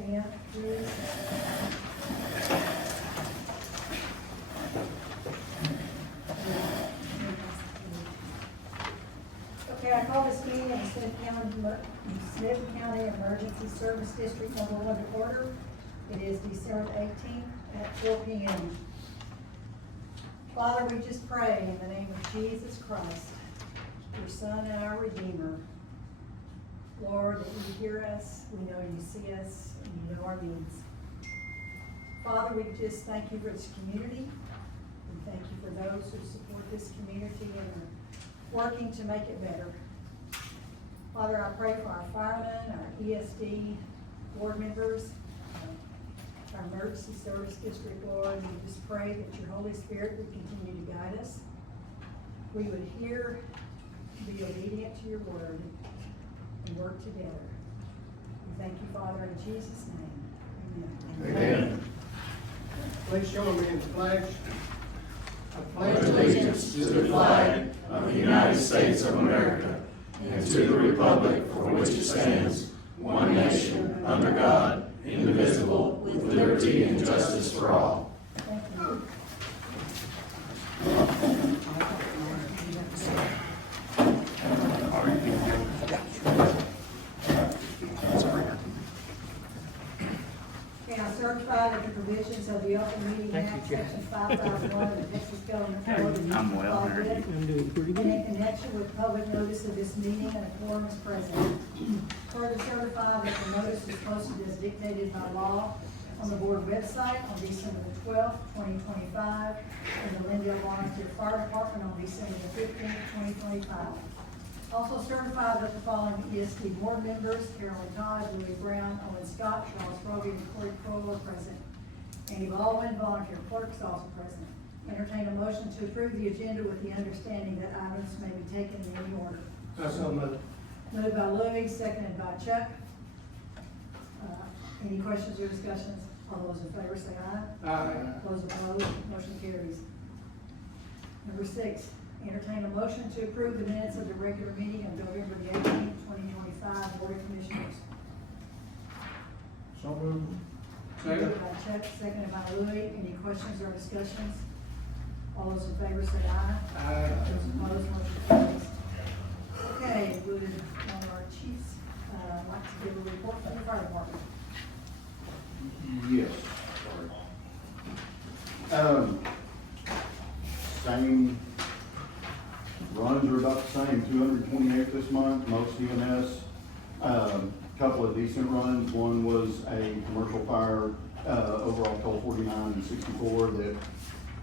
stand, please. Okay, I call this meeting of Smith County Emergency Service District number 1 to order. It is December 18th at 4 p.m. Father, we just pray in the name of Jesus Christ, your Son and our Redeemer. Lord, that you hear us, we know you see us, and you know our needs. Father, we just thank you for this community. We thank you for those who support this community and are working to make it better. Father, I pray for our firemen, our ESD board members, our emergency service district, Lord, and we just pray that your Holy Spirit would continue to guide us. We would hear, be obedient to your word, and work together. We thank you, Father, in Jesus' name. Amen. Amen. Please join me in the pledge. I pledge allegiance to the flag of the United States of America and to the republic for which it stands, one nation, under God, indivisible, with liberty and justice for all. Thank you. Okay, I certify that the provisions of the Open Meeting Act, Section 5001 of the Texas Government Code I'm well, are how are you? and in connection with public notice of this meeting and a quorum is present. Further certify that the notice is posted as dictated by law on the board website on December the 12th, 2025, and the Lindale Volunteer Fire Department on December the 15th, 2025. Also certify that the following ESD board members, Carolyn Todd, Louis Brown, Owen Scott, Charles Roby, and Corey Kroll are present. Andy Baldwin, volunteer clerk, is also present. Entertain a motion to approve the agenda with the understanding that items may be taken in any order. So moved. Moved by Louis, seconded by Chuck. Any questions or discussions? All those in favor say aye. Aye. Those opposed, motion carries. Number 6, entertain a motion to approve the minutes of the regular meeting of November the 18th, 2025, Board of Commissioners. So moved. Moved by Chuck, seconded by Louis. Any questions or discussions? All those in favor say aye. Aye. Those opposed, motion carries. Okay, would one of our chiefs like to give a report from the fire department? Yes. Same, runs are about the same, 228 this month, most EMS. Couple of decent runs. One was a commercial fire, overall total 49 and 64 that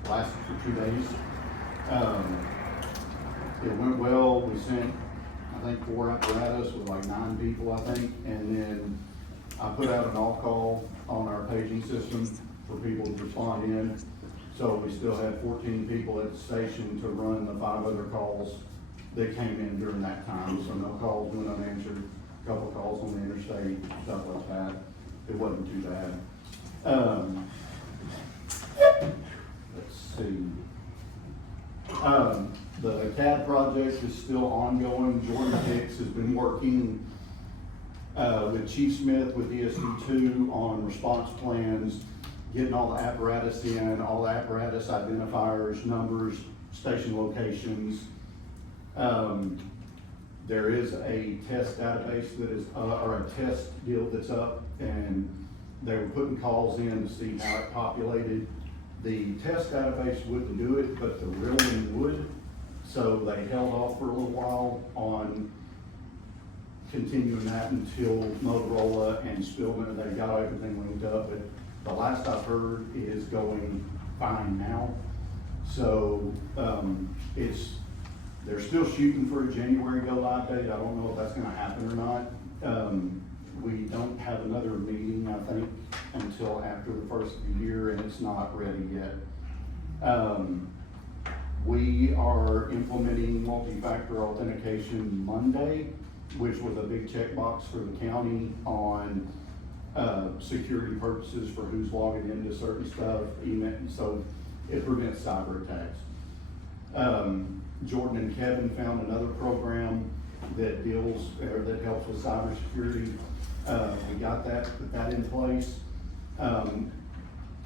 lasted for 2 days. It went well. We sent, I think, 4 apparatus with like 9 people, I think, and then I put out an all-call on our paging system for people to respond in. So we still had 14 people at the station to run the 5 other calls that came in during that time. So no calls went unanswered, a couple calls on the interstate, stuff like that. It wasn't too bad. Let's see. The CAD project is still ongoing. Jordan Hicks has been working with Chief Smith with ESD2 on response plans, getting all the apparatus in, all the apparatus identifiers, numbers, station locations. There is a test database that is, or a test deal that's up, and they were putting calls in to see how it populated. The test database wouldn't do it, but the real one would. So they held off for a little while on continuing that until Motorola and Spillman, they got everything linked up. But the last I've heard is going fine now. So they're still shooting for a January go live date. I don't know if that's gonna happen or not. We don't have another meeting, I think, until after the first of the year, and it's not ready yet. We are implementing multi-factor authentication Monday, which was a big checkbox for the county on security purposes for who's logging into certain stuff, so it prevents cyber attacks. Jordan and Kevin found another program that deals, or that helps with cybersecurity. We got that, put that in place.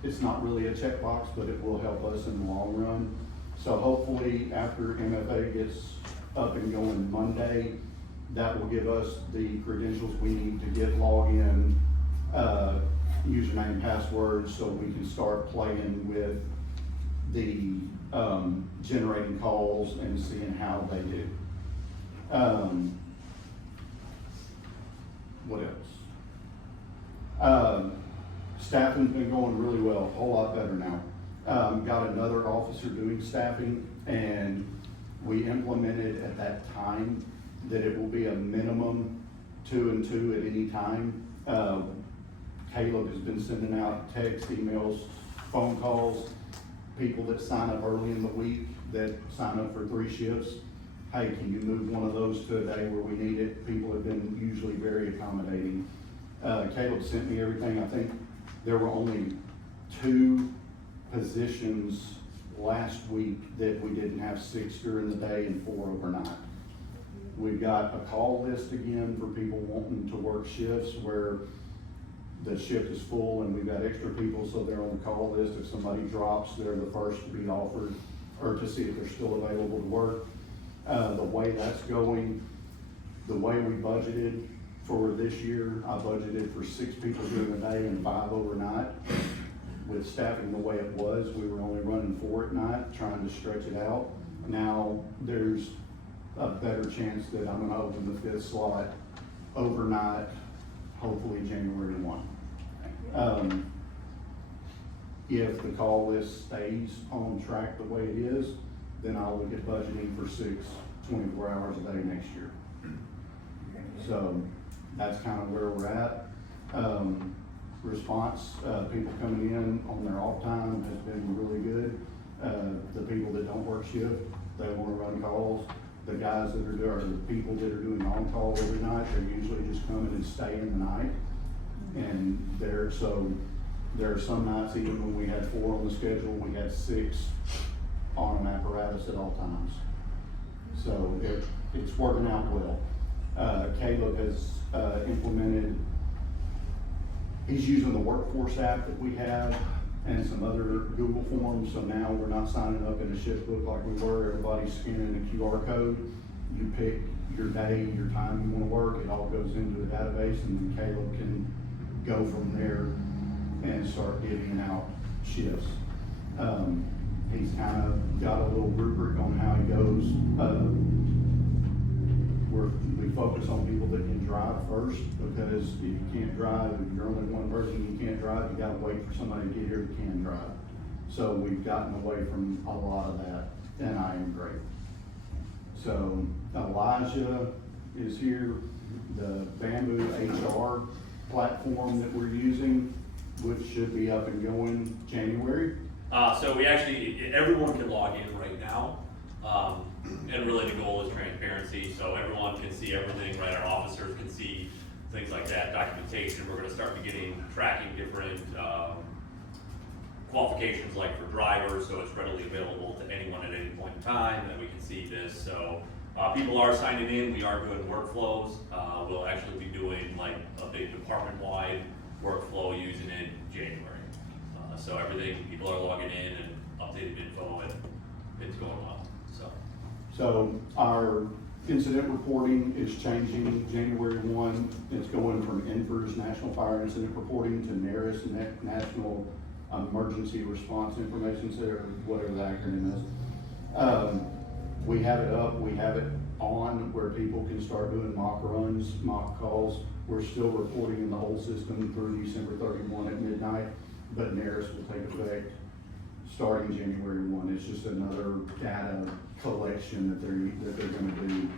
It's not really a checkbox, but it will help us in the long run. So hopefully after MFA gets up and going Monday, that will give us the credentials we need to get login, username, password, so we can start playing with the generating calls and seeing how they do. What else? Staffing's been going really well, a whole lot better now. Got another officer doing staffing, and we implemented at that time that it will be a minimum 2 and 2 at any time. Caleb has been sending out texts, emails, phone calls, people that sign up early in the week that sign up for 3 shifts. Hey, can you move one of those to a day where we need it? People have been usually very accommodating. Caleb sent me everything. I think there were only 2 positions last week that we didn't have 6 during the day and 4 overnight. We've got a call list again for people wanting to work shifts where the shift is full and we've got extra people, so they're on the call list. If somebody drops, they're the first to be offered, or to see if they're still available to work. The way that's going, the way we budgeted for this year, I budgeted for 6 people during the day and 5 overnight. With staffing the way it was, we were only running 4 at night, trying to stretch it out. Now, there's a better chance that I'm gonna open the 5th slot overnight, hopefully January 1. If the call list stays on track the way it is, then I'll look at budgeting for 6 24 hours a day next year. So that's kind of where we're at. Response, people coming in on their off time has been really good. The people that don't work shift, they wanna run calls. The guys that are doing, or the people that are doing on-call every night, they're usually just coming and staying the night. And there are some nights, even when we had 4 on the schedule, we had 6 on an apparatus at all times. So it's working out well. Caleb has implemented, he's using the workforce app that we have and some other Google forms, so now we're not signing up in a shift book like we were. Everybody's scanning a QR code. You pick your day, your time you wanna work, it all goes into a database, and then Caleb can go from there and start giving out shifts. He's kind of got a little rubric on how he goes. We focus on people that can drive first, because if you can't drive, if you're only one person, you can't drive, you gotta wait for somebody to get here that can drive. So we've gotten away from a lot of that, and I am great. So Elijah is here, the Bamboo HR platform that we're using, which should be up and going January. So we actually, everyone can log in right now. And really the goal is transparency, so everyone can see everything, right? Our officers can see things like that, documentation. We're gonna start beginning tracking different qualifications, like for drivers, so it's readily available to anyone at any point in time, that we can see this. So people are signing in, we are doing workflows. We'll actually be doing like a big department-wide workflow using it in January. So everything, people are logging in and updating info, and it's going well. So our incident reporting is changing January 1. It's going from NFIRS, National Fire Incident Reporting, to NARIS, National Emergency Response Information Center, whatever the acronym is. We have it up, we have it on where people can start doing mock runs, mock calls. We're still reporting in the whole system through December 31 at midnight, but NARIS will take effect starting January 1. It's just another data collection that they're gonna do.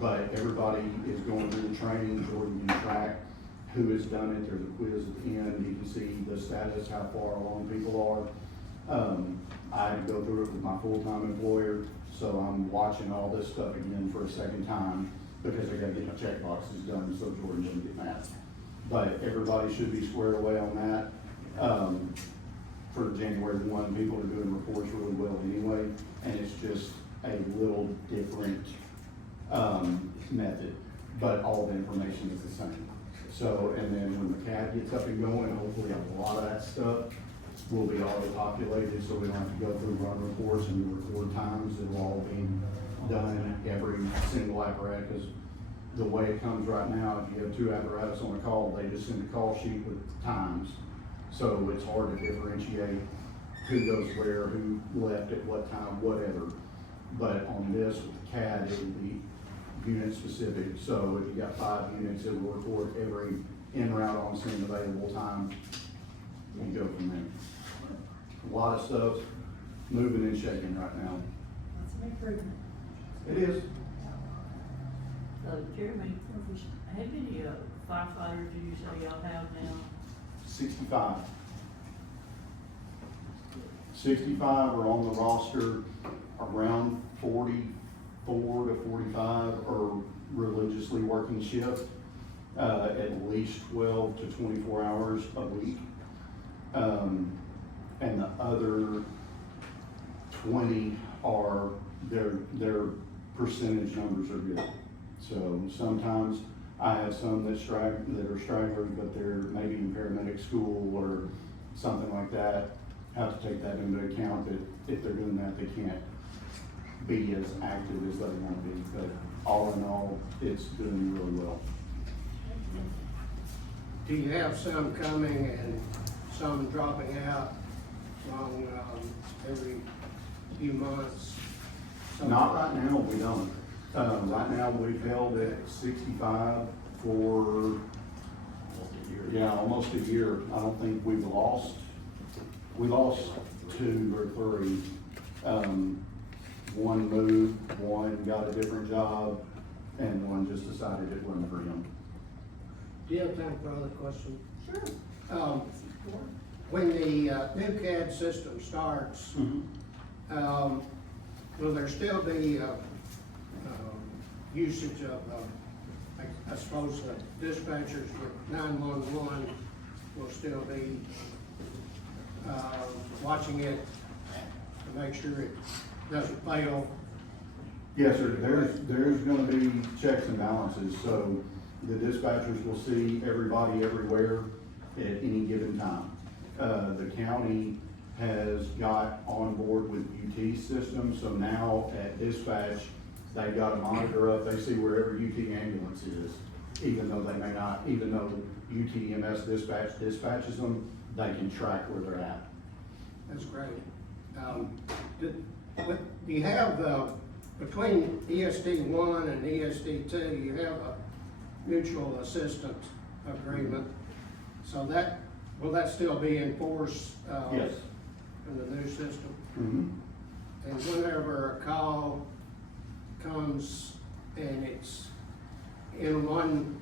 But everybody is going through the training. Jordan can track who has done it. There's a quiz at the end. You can see the status, how far along people are. I had to go through it with my full-time employer, so I'm watching all this stuff again for a second time, because I gotta get my check boxes done so Jordan doesn't get mad. But everybody should be squared away on that. For January 1, people are doing reports really well anyway, and it's just a little different method, but all the information is the same. So, and then when the CAD gets up and going, hopefully a lot of that stuff will be auto-populated, so we don't have to go through run reports and record times. It'll all be done in every single apparatus. The way it comes right now, if you have two apparatus on a call, they just send a call sheet with times. So it's hard to differentiate who goes where, who left at what time, whatever. But on this, with the CAD, it will be unit specific. So if you got 5 units, it will record every en route on scene available time. And go from there. A lot of stuff moving and shaking right now. That's an improvement. It is. Jeremy, how many firefighters do you say y'all have now? 65. 65 are on the roster. Around 44 to 45 are religiously working shift, at least 12 to 24 hours a week. And the other 20 are, their percentage numbers are good. So sometimes I have some that are stragglers, but they're maybe in paramedic school or something like that. Have to take that into account, that if they're doing that, they can't be as active as they want to be. But all in all, it's doing really well. Do you have some coming and some dropping out along, every few months? Not right now, we don't. Right now, we've held at 65 for, almost a year. I don't think we lost 2 or 3. One moved, one got a different job, and one just decided it wasn't for him. Do you have time for other questions? Sure. When the new CAD system starts, will there still be usage of, I suppose the dispatchers with 911 will still be watching it to make sure it doesn't fail? Yes, sir. There's gonna be checks and balances, so the dispatchers will see everybody everywhere at any given time. The county has got on board with UT system, so now at dispatch, they've got a monitor up, they see wherever UT ambulance is, even though they may not, even though UTMS dispatch dispatches them, they can track where they're at. That's great. Do you have, between ESD 1 and ESD 2, you have a mutual assistance agreement? So that, will that still be in force? Yes. In the new system? Mm-hmm. And whenever a call comes and it's in one,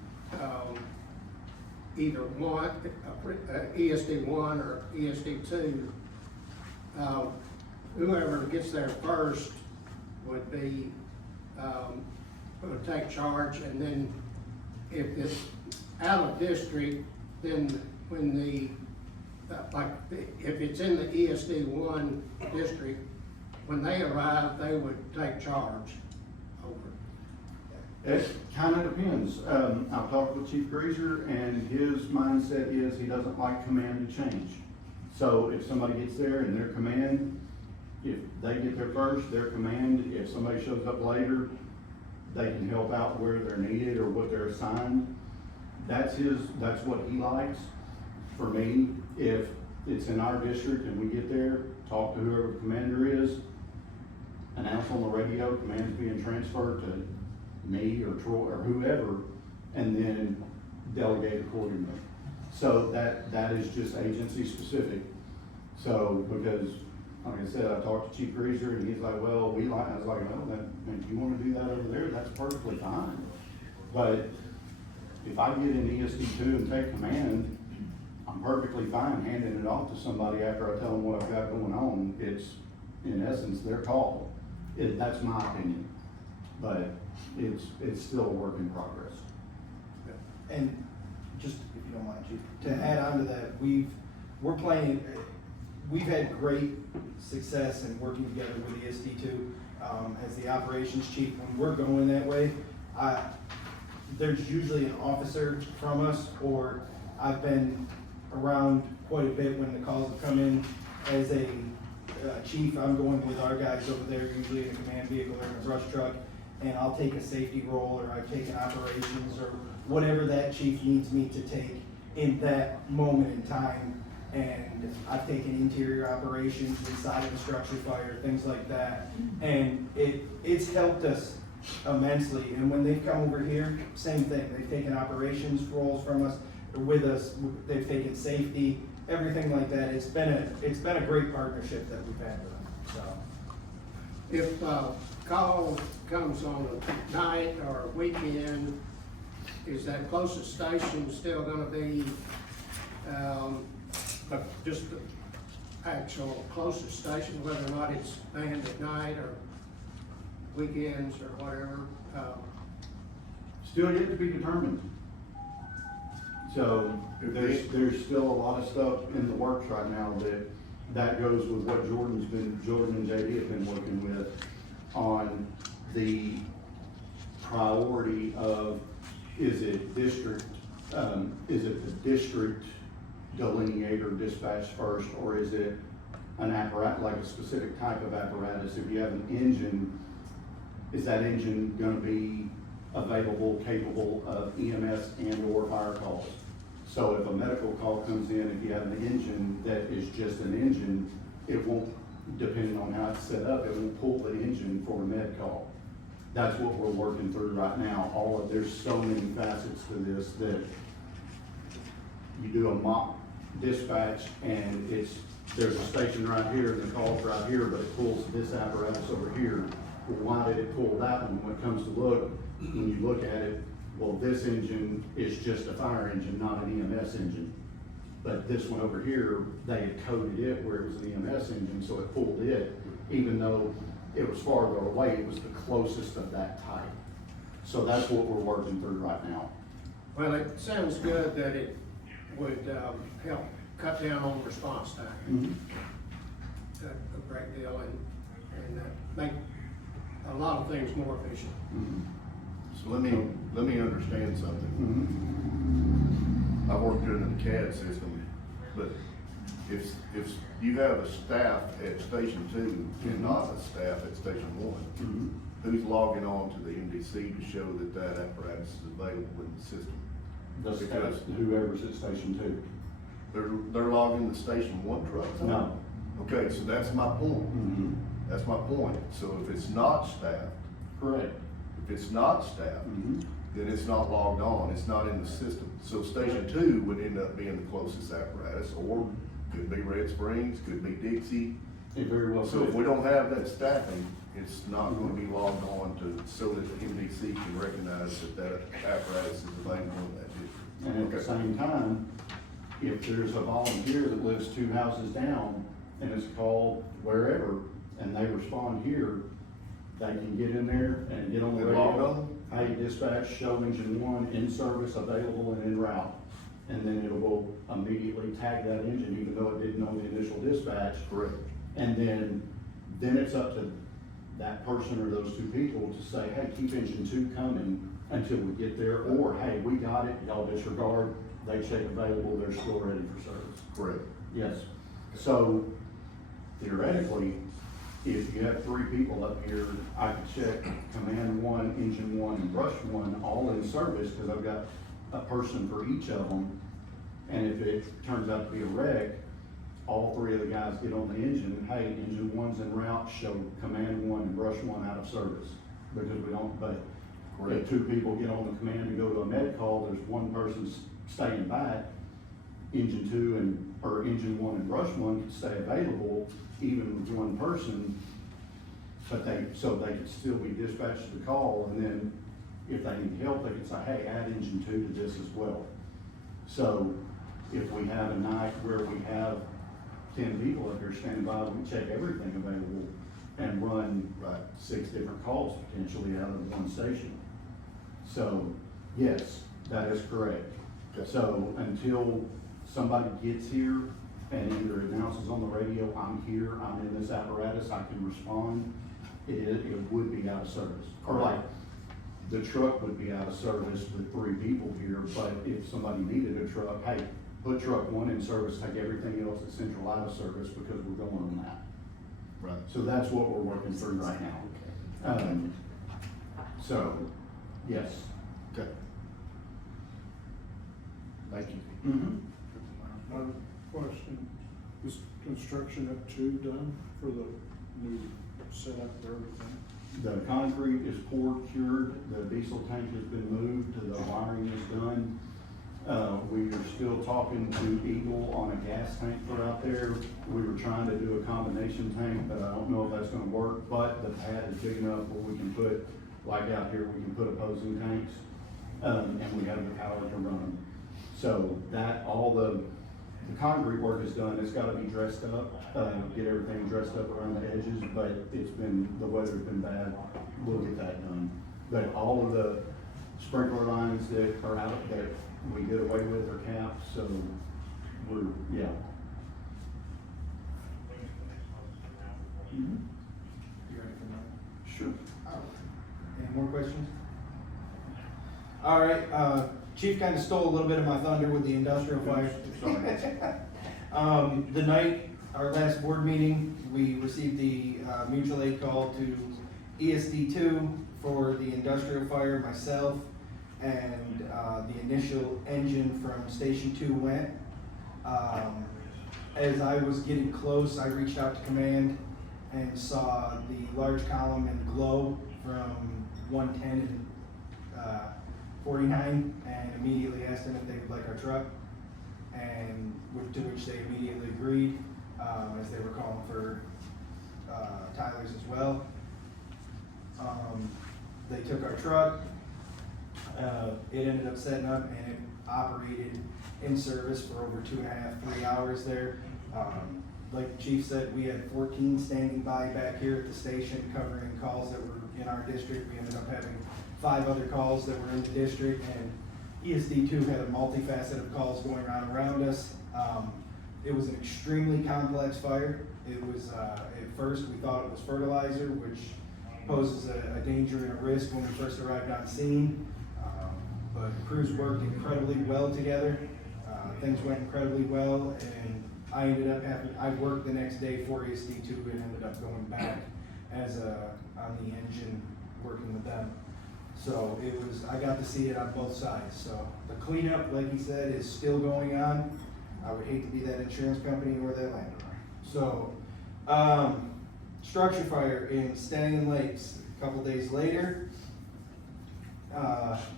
either one, ESD 1 or ESD 2, whoever gets there first would be, would take charge, and then if it's out of district, then when the, like, if it's in the ESD 1 district, when they arrive, they would take charge over. It kind of depends. I've talked with Chief Greaser, and his mindset is he doesn't like command to change. So if somebody gets there and their command, if they get there first, their command, if somebody shows up later, they can help out where they're needed or what they're assigned. That's what he likes. For me, if it's in our district and we get there, talk to whoever the commander is, announce on the radio, command's being transferred to me or Troy or whoever, and then delegate accordingly. So that is just agency specific. So, because, like I said, I talked to Chief Greaser and he's like, well, I was like, no, if you wanna do that over there, that's perfectly fine. But if I get in ESD 2 and take command, I'm perfectly fine handing it off to somebody after I tell them what I've got going on. It's, in essence, their call. That's my opinion. But it's still a work in progress. And just, if you don't mind, Chief, to add on to that, we've had great success in working together with ESD2. As the operations chief, when we're going that way, there's usually an officer from us, or I've been around quite a bit when the calls have come in. As a chief, I'm going with our guys over there, usually in a command vehicle or in a brush truck, and I'll take a safety role, or I've taken operations, or whatever that chief needs me to take in that moment in time. And I've taken interior operations, inside of the structure fire, things like that. And it's helped us immensely. And when they've come over here, same thing. They've taken operations roles from us, or with us. They've taken safety, everything like that. It's been a great partnership that we've had with them. So If call comes on a night or a weekend, is that closest station still gonna be, just the actual closest station, whether or not it's manned at night or weekends or whatever? Still yet to be determined. So there's still a lot of stuff in the works right now that goes with what Jordan and JD have been working with on the priority of, is it the district delineator dispatch first, or is it an apparatus, like a specific type of apparatus? If you have an engine, is that engine gonna be available, capable of EMS and or fire calls? So if a medical call comes in, if you have an engine that is just an engine, it won't, depending on how it's set up, it won't pull the engine for a med call. That's what we're working through right now. There's so many facets to this that you do a mock dispatch and there's a station right here and the call's right here, but it pulls this apparatus over here. Well, why did it pull that one? When it comes to look, when you look at it, well, this engine is just a fire engine, not an EMS engine. But this one over here, they had coded it where it was an EMS engine, so it pulled it, even though it was farther away, it was the closest of that type. So that's what we're working through right now. Well, it sounds good that it would, help cut down on response time. A great deal, and make a lot of things more efficient. So let me understand something. I've worked in the CAD system, but if you have a staff at Station 2 and not a staff at Station 1, who's logging on to the MDC to show that apparatus is available in the system? The staff, Because whoever's at Station 2. they're logging the Station 1 trucks? No. Okay, so that's my point. That's my point. So if it's not staffed, Correct. if it's not staffed, then it's not logged on, it's not in the system. So Station 2 would end up being the closest apparatus, or could be Red Springs, could be Dixie. It very well So if could. we don't have that staffing, it's not gonna be logged on so that the MDC can recognize that apparatus is available in that district. And at the same time, if there's a volunteer that lives 2 houses down and is called wherever, and they respond here, they can get in there and get on the And log radio. on? Hey, dispatch, show engine 1 in service, available and en route. And then it will immediately tag that engine, even though it didn't know the initial dispatch. Correct. And then it's up to that person or those 2 people to say, hey, keep engine 2 coming until we get there, or hey, we got it, y'all disregard, they check available, they're still ready for service. Correct. Yes. So theoretically, if you have 3 people up here, I could check command 1, engine 1, and brush 1 all in service, because I've got a person for each of them. And if it turns out to be a wreck, all 3 of the guys get on the engine, hey, engine 1's en route, show command 1 and brush 1 out of service. Because we don't, but if 2 people get on the command to go to a med call, there's 1 person staying back, engine 2 or engine 1 and brush 1 can stay available even with 1 person, but so they can still be dispatched to the call, and then if they need help, they can say, hey, add engine 2 to this as well. So if we have a night where we have 10 people up here standing by, we check everything available and run 6 different calls potentially out of 1 station. So yes, that is correct. So until somebody gets here and either announces on the radio, I'm here, I'm in this apparatus, I can respond, it would be out of service. Or like, the truck would be out of service with 3 people here, but if somebody needed a truck, hey, put truck 1 in service, take everything else at Central out of service because we're going on that. Right. So that's what we're working through right now. So, yes. Okay. Thank you. Mm-hmm. Question, is construction up 2 done for the new setup for everything? The concrete is poured, cured, the diesel tank has been moved, the wiring is done. We are still talking to Eagle on a gas tank for out there. We were trying to do a combination tank, but I don't know if that's gonna work, but the pad is big enough where we can put, like out here, we can put opposing tanks, and we have the power to run them. So that, all the concrete work is done, it's gotta be dressed up, get everything dressed up around the edges, but the weather's been bad, we'll get that done. But all of the sprinkler lines that are out, that we did away with are capped, so yeah. You ready for that? Sure. Any more questions? All right, Chief kind of stole a little bit of my thunder with the industrial fire. The night, our last board meeting, we received the mutual aid call to ESD 2 for the industrial fire, myself, and the initial engine from Station 2 went. As I was getting close, I reached out to command and saw the large column in glow from 110 and 49, and immediately asked them if they would like our truck, and to which they immediately agreed, as they were calling for Tyler's as well. They took our truck. It ended up setting up and it operated in service for over 2.5, 3 hours there. Like the chief said, we had 14 standing by back here at the station covering calls that were in our district. We ended up having 5 other calls that were in the district, and ESD2 had a multifaceted of calls going on around us. It was an extremely complex fire. It was, at first we thought it was fertilizer, which poses a danger and a risk when we first arrived on scene. But crews worked incredibly well together. Things went incredibly well, and I ended up I worked the next day for ESD2 and ended up going back as on the engine working with them. So I got to see it on both sides. So the cleanup, like he said, is still going on. I would hate to be that insurance company or that landowner. So, structure fire in Stanton Lakes. A couple days later,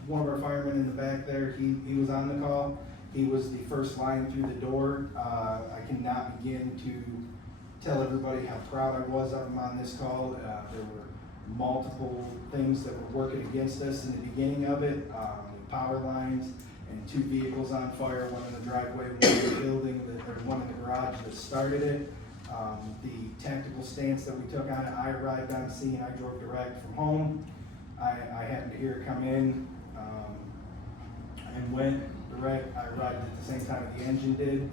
one of our firemen in the back there, he was on the call. He was the first line through the door. I cannot begin to tell everybody how proud I was of him on this call. There were multiple things that were working against us in the beginning of it. Power lines and 2 vehicles on fire, one in the driveway, one in the building, one in the garage that started it. The tactical stance that we took on it, I arrived on scene, I drove direct from home. I happened to hear it come in and went direct. I arrived at the same time the engine did.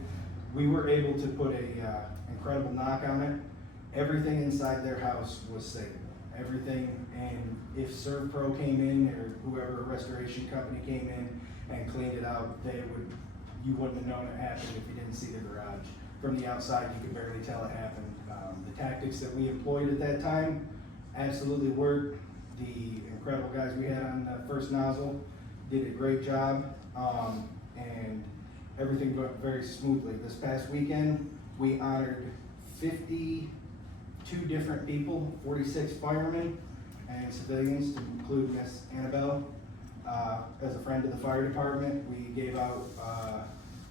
We were able to put a incredible knock on it. Everything inside their house was savable. Everything, and if ServPro came in or whoever restoration company came in and cleaned it out, you wouldn't have known it happened if you didn't see the garage. From the outside, you could barely tell it happened. The tactics that we employed at that time absolutely worked. The incredible guys we had on the first nozzle did a great job, and everything went very smoothly. This past weekend, we honored 52 different people, 46 firemen and civilians, to include Miss Annabelle. As a friend of the fire department, we gave out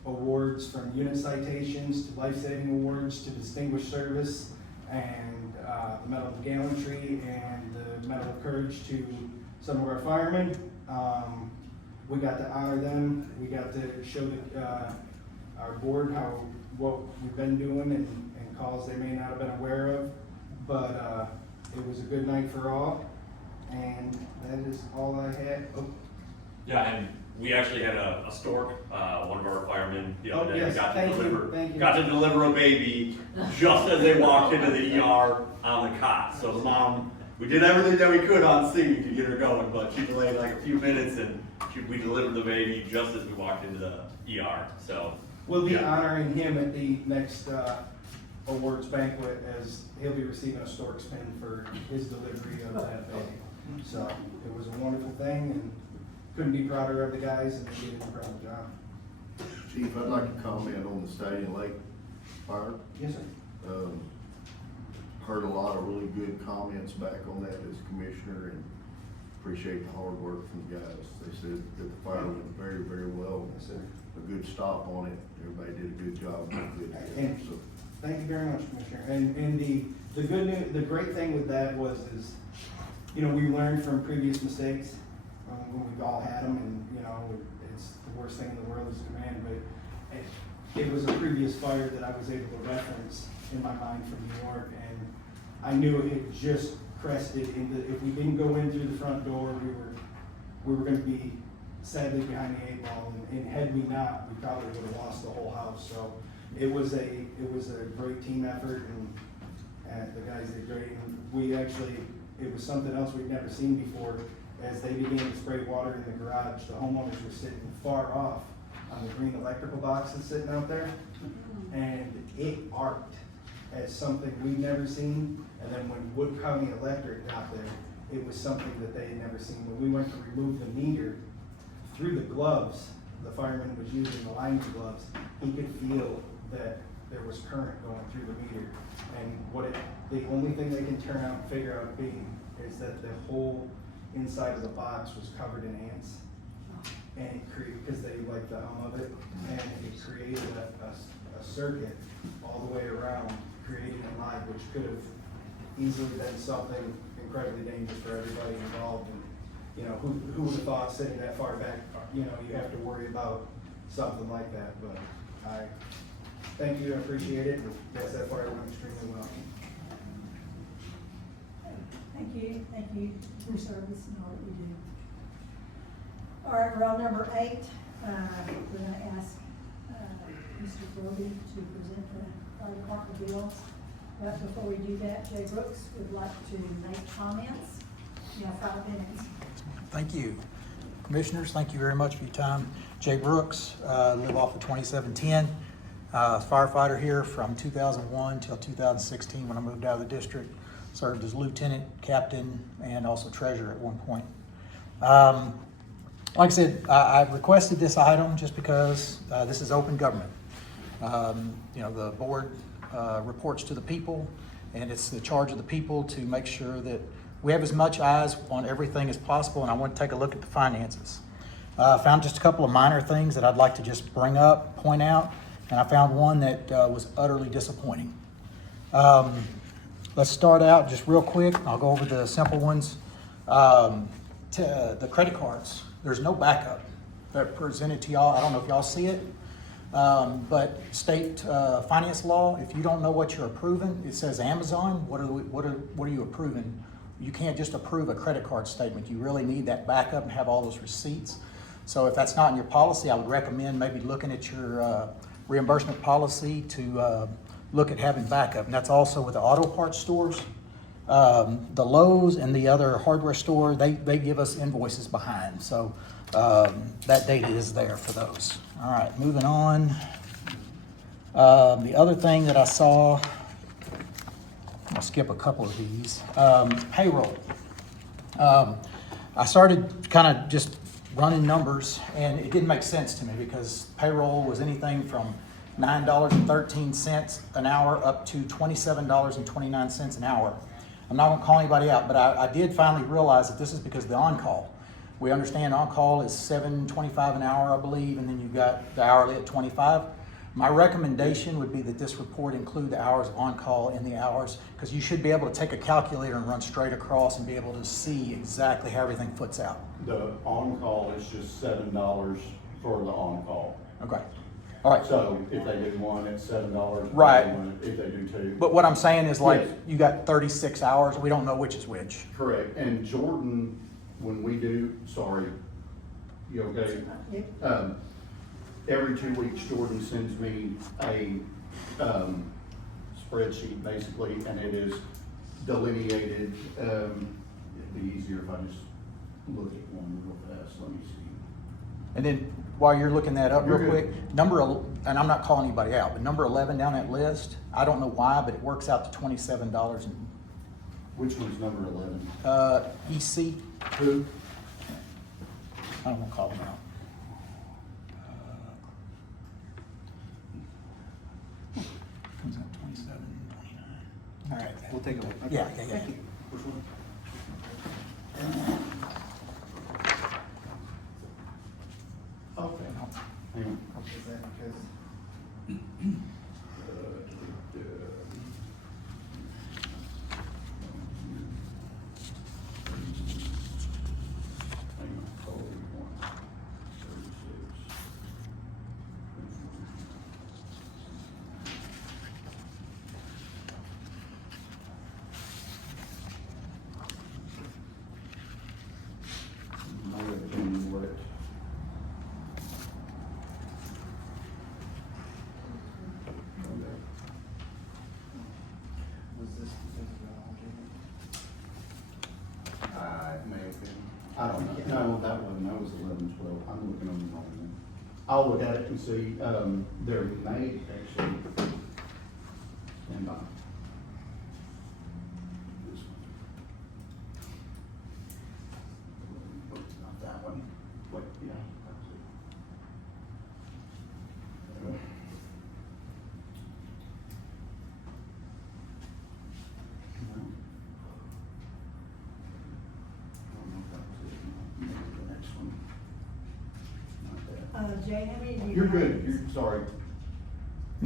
awards from unit citations to life-saving awards to distinguished service, and the Medal of Gallantry and the Medal of Courage to some of our firemen. We got to honor them. We got to show our board what we've been doing and calls they may not have been aware of, but it was a good night for all, and that is all I had. Oh. Yeah, and we actually had a stork, one of our firemen the other day, Yes, got thank you. got to deliver a baby just as they walked into the ER on the cot. So the mom we did everything that we could on scene to get her going, but she delayed like a few minutes and we delivered the baby just as we walked into the ER, so. We'll be yeah. honoring him at the next awards banquet, as he'll be receiving a Storks pin for his delivery of that baby. So it was a wonderful thing, and couldn't be prouder of the guys, and they did an incredible job. Chief, I'd like to comment on the Stadium Lake fire. Yes, sir. Heard a lot of really good comments back on that as commissioner, and appreciate the hard work from the guys. They said that the fire went very, very well. Yes, sir. A good stop on it. Everybody did a good job. And So, thank you very much, Commissioner. And the good news, the great thing with that is, you know, we learned from previous mistakes. We've all had them, and, you know, it's the worst thing in the world is command, but it was a previous fire that I was able to reference in my mind from New York, and I knew it had just crested into, if we didn't go in through the front door, we were gonna be sadly behind the 8 ball, and had we not, we probably would have lost the whole house. So it was a great team effort, and the guys did great. And it was something else we'd never seen before. As they began to spray water in the garage, the homeowners were sitting far off on the green electrical box that's sitting out there, and it arced as something we'd never seen. And then when Wood County Electric got there, it was something that they had never seen. When we went to remove the meter, through the gloves the fireman was using, the lining gloves, he could feel that there was current going through the meter. And the only thing they can turn out and figure out being is that the whole inside of the box was covered in ants. And it created, because they like the hum of it, and it created a circuit all the way around, creating a line which could have easily been something incredibly dangerous for everybody involved. And, you know, who would have thought sitting that far back, you know, you have to worry about something like that. But I thank you, I appreciate it, and yes, that fire went extremely well. Thank you for your service and all that you do. All right, we're on number 8. We're gonna ask Mr. Brody to present the fire department bills. But before we do that, Jay Brooks would like to make comments. You have 5 minutes. Thank you. Commissioners, thank you very much for your time. Jay Brooks, live off of 2710. Firefighter here from 2001 till 2016 when I moved out of the district. Served as lieutenant, captain, and also treasurer at one point. Like I said, I requested this item just because this is open government. You know, the board reports to the people, and it's the charge of the people to make sure that we have as much eyes on everything as possible, and I want to take a look at the finances. I found just a couple of minor things that I'd like to just bring up, point out, and I found one that was utterly disappointing. Let's start out just real quick. I'll go over the simple ones. The credit cards, there's no backup. They're presented to y'all. I don't know if y'all see it, but state finance law, if you don't know what you're approving, it says Amazon, what are you approving? You can't just approve a credit card statement. You really need that backup and have all those receipts. So if that's not in your policy, I would recommend maybe looking at your reimbursement policy to look at having backup. And that's also with the auto parts stores. The Lowe's and the other hardware store, they give us invoices behind. So that data is there for those. All right, moving on. The other thing that I saw, I'll skip a couple of these. Payroll. I started kind of just running numbers, and it didn't make sense to me because payroll was anything from $9.13 an hour up to $27.29 an hour. I'm not gonna call anybody out, but I did finally realize that this is because of the on-call. We understand on-call is $7.25 an hour, I believe, and then you've got the hourly at $25. My recommendation would be that this report include the hours of on-call in the hours, because you should be able to take a calculator and run straight across and be able to see exactly how everything foots out. The on-call is just $7 for the on-call. Okay. All right. So if they do one, it's $7. Right. If they do two. But what I'm saying is, like, Yes. you got 36 hours. We don't know which is which. Correct. And Jordan, when we do, sorry, you okay? Yep. Every 2 weeks, Jordan sends me a spreadsheet basically, and it is delineated. It'd be easier if I just look at one real fast. Let me see. And then while you're looking that up real You're good. quick, and I'm not calling anybody out, but number 11 down that list, I don't know why, but it works out to $27. Which one's number 11? EC, Who? I don't want to call them out. Comes out 27, 29. All right. We'll take a look. Yeah. Which one? Okay. Hang on. Is that because? Hang on. Oh, 36. Might have been what? Was this because of It may have been. I don't know. No, that wasn't. That was 11, 12. I'm looking on the wrong one. I'll look at it and see. There may actually. Stand by. This one. Not that one. Wait, yeah. That's it. No. I don't know if that was it. Maybe the next one. Not that. Jay, how many do you You're have? good. You're sorry. You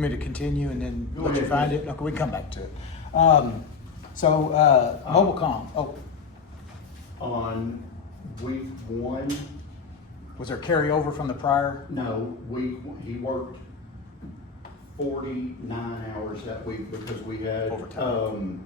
want me to continue and then Go let you ahead, find please. it? Okay, we come back to it. Mobilecom, On week one, was there carryover from the prior? no, he worked 49 hours that week because we had, Overtime.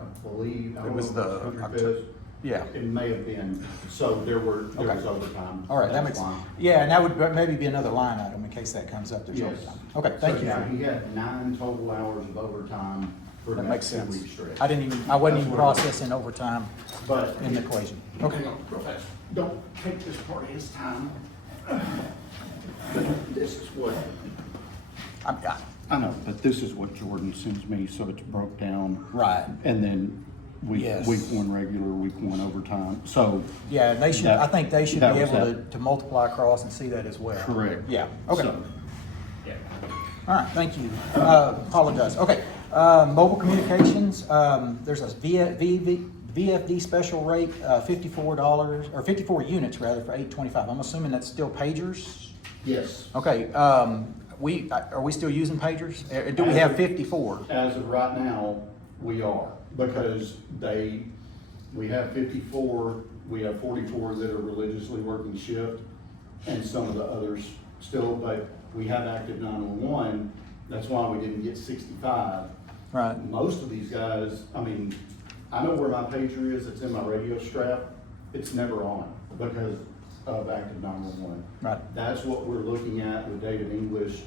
I believe, I It don't was know if the- it's Country Fest. Yeah. It may have been, so there was Okay. overtime. All right, that That's makes, fine. yeah, and that would maybe be another line item in case that comes up, there's Yes. overtime. Okay, thank So, you. yeah, he had 9 total hours of overtime for That that makes sense. 2-week stretch. I wasn't even That's what- processing overtime But. in the equation. Okay. Hang on, real fast. Don't take this part of his time. This is what. I know, but this is what Jordan sends me, so it's broke down. Right. And then Yes. week one regular, week one overtime, so. Yeah, and they should, That- I think they should be that was able that. to multiply across and see that as well. Correct. Yeah, okay. So, All right, thank you. Apologize. Okay, mobile communications, there's a VFD special rate, $54, or 54 units rather, for $825. I'm assuming that's still pagers? Yes. Okay, are we still using pagers? Do we have 54? As of right now, we are, because we have 54, we have 44 that are religiously working shift, and some of the others still, but we have active 911, that's why we didn't get 65. Right, Most of these guys, I mean, I know where my pager is, it's in my radio strap, it's never on, because of active 911. right. That's what we're looking at with David English,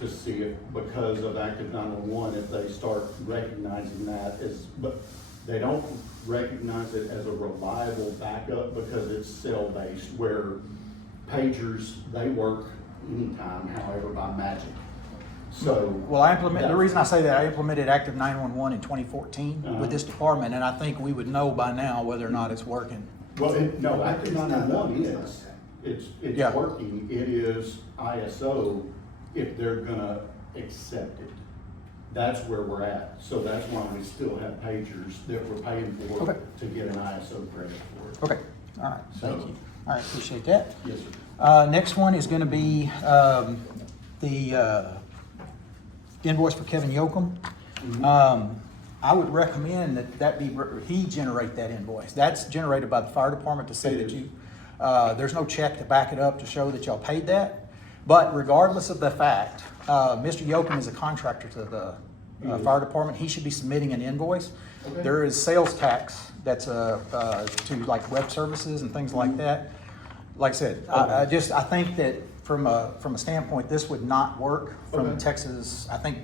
to see if, because of active 911, if they start recognizing that as, but they don't recognize it as a reliable backup because it's cell-based, where pagers, they work anytime, however, by magic. So. Well, the reason I say that, I implemented Active 911 in 2014 with this department, and I think we would know by now whether or not it's working. Well, no, active 911 is, it's Yeah. working, it is ISO if they're gonna accept it. That's where we're at, so that's why we still have pagers that we're paying for Okay. to get an ISO credit for it. Okay, all right, thank So- you. All right, appreciate that. Yes, sir. Next one is gonna be, the invoice for Kevin Yoakum. I would recommend that he generate that invoice. That's generated by the fire department to say It that is. you, there's no check to back it up to show that y'all paid that. But regardless of the fact, Mr. Yoakum is a contractor to the fire department. He should be submitting an invoice. Okay. There is sales tax that's to like web services and things like that. Like I said, I think that from a standpoint, this would not work from Okay. Texas. I think